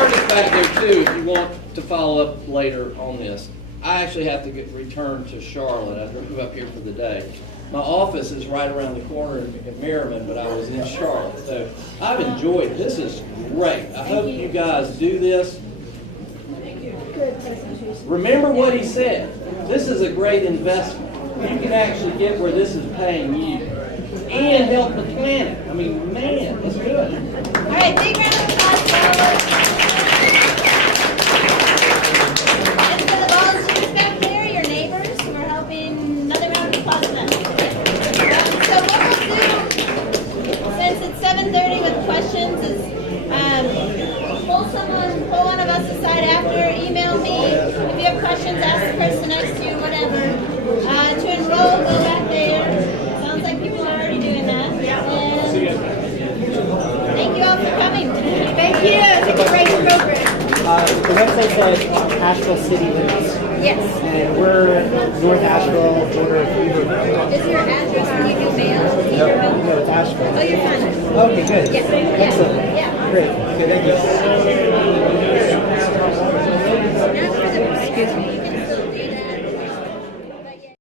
part is back there too. If you want to follow up later on this, I actually have to return to Charlotte. I drove up here for the day. My office is right around the corner in Merriman, but I was in Charlotte. So I've enjoyed it. This is great. I hope you guys do this. Remember what he said. This is a great investment. You can actually get where this is paying you and help the planet. I mean, man, that's good. All right, big round of applause, fellas. And for the volunteers back there, your neighbors who are helping, another round of applause for them. So what we'll do, since it's 7:30 with questions, is pull one of us aside after, email me. If you have questions, ask the person next to you, whatever. To enroll, go back there. Sounds like people are already doing that. And thank you all for coming. Thank you. It's a great program. The website says Asheville City Limits. Yes. And we're North Asheville, border of Weaverville. Is your address when you do mail? No, it's Asheville. Oh, you're fine. Okay, good. Yeah. Excellent. Yeah. Great. Okay, thank you. Not for the, excuse me.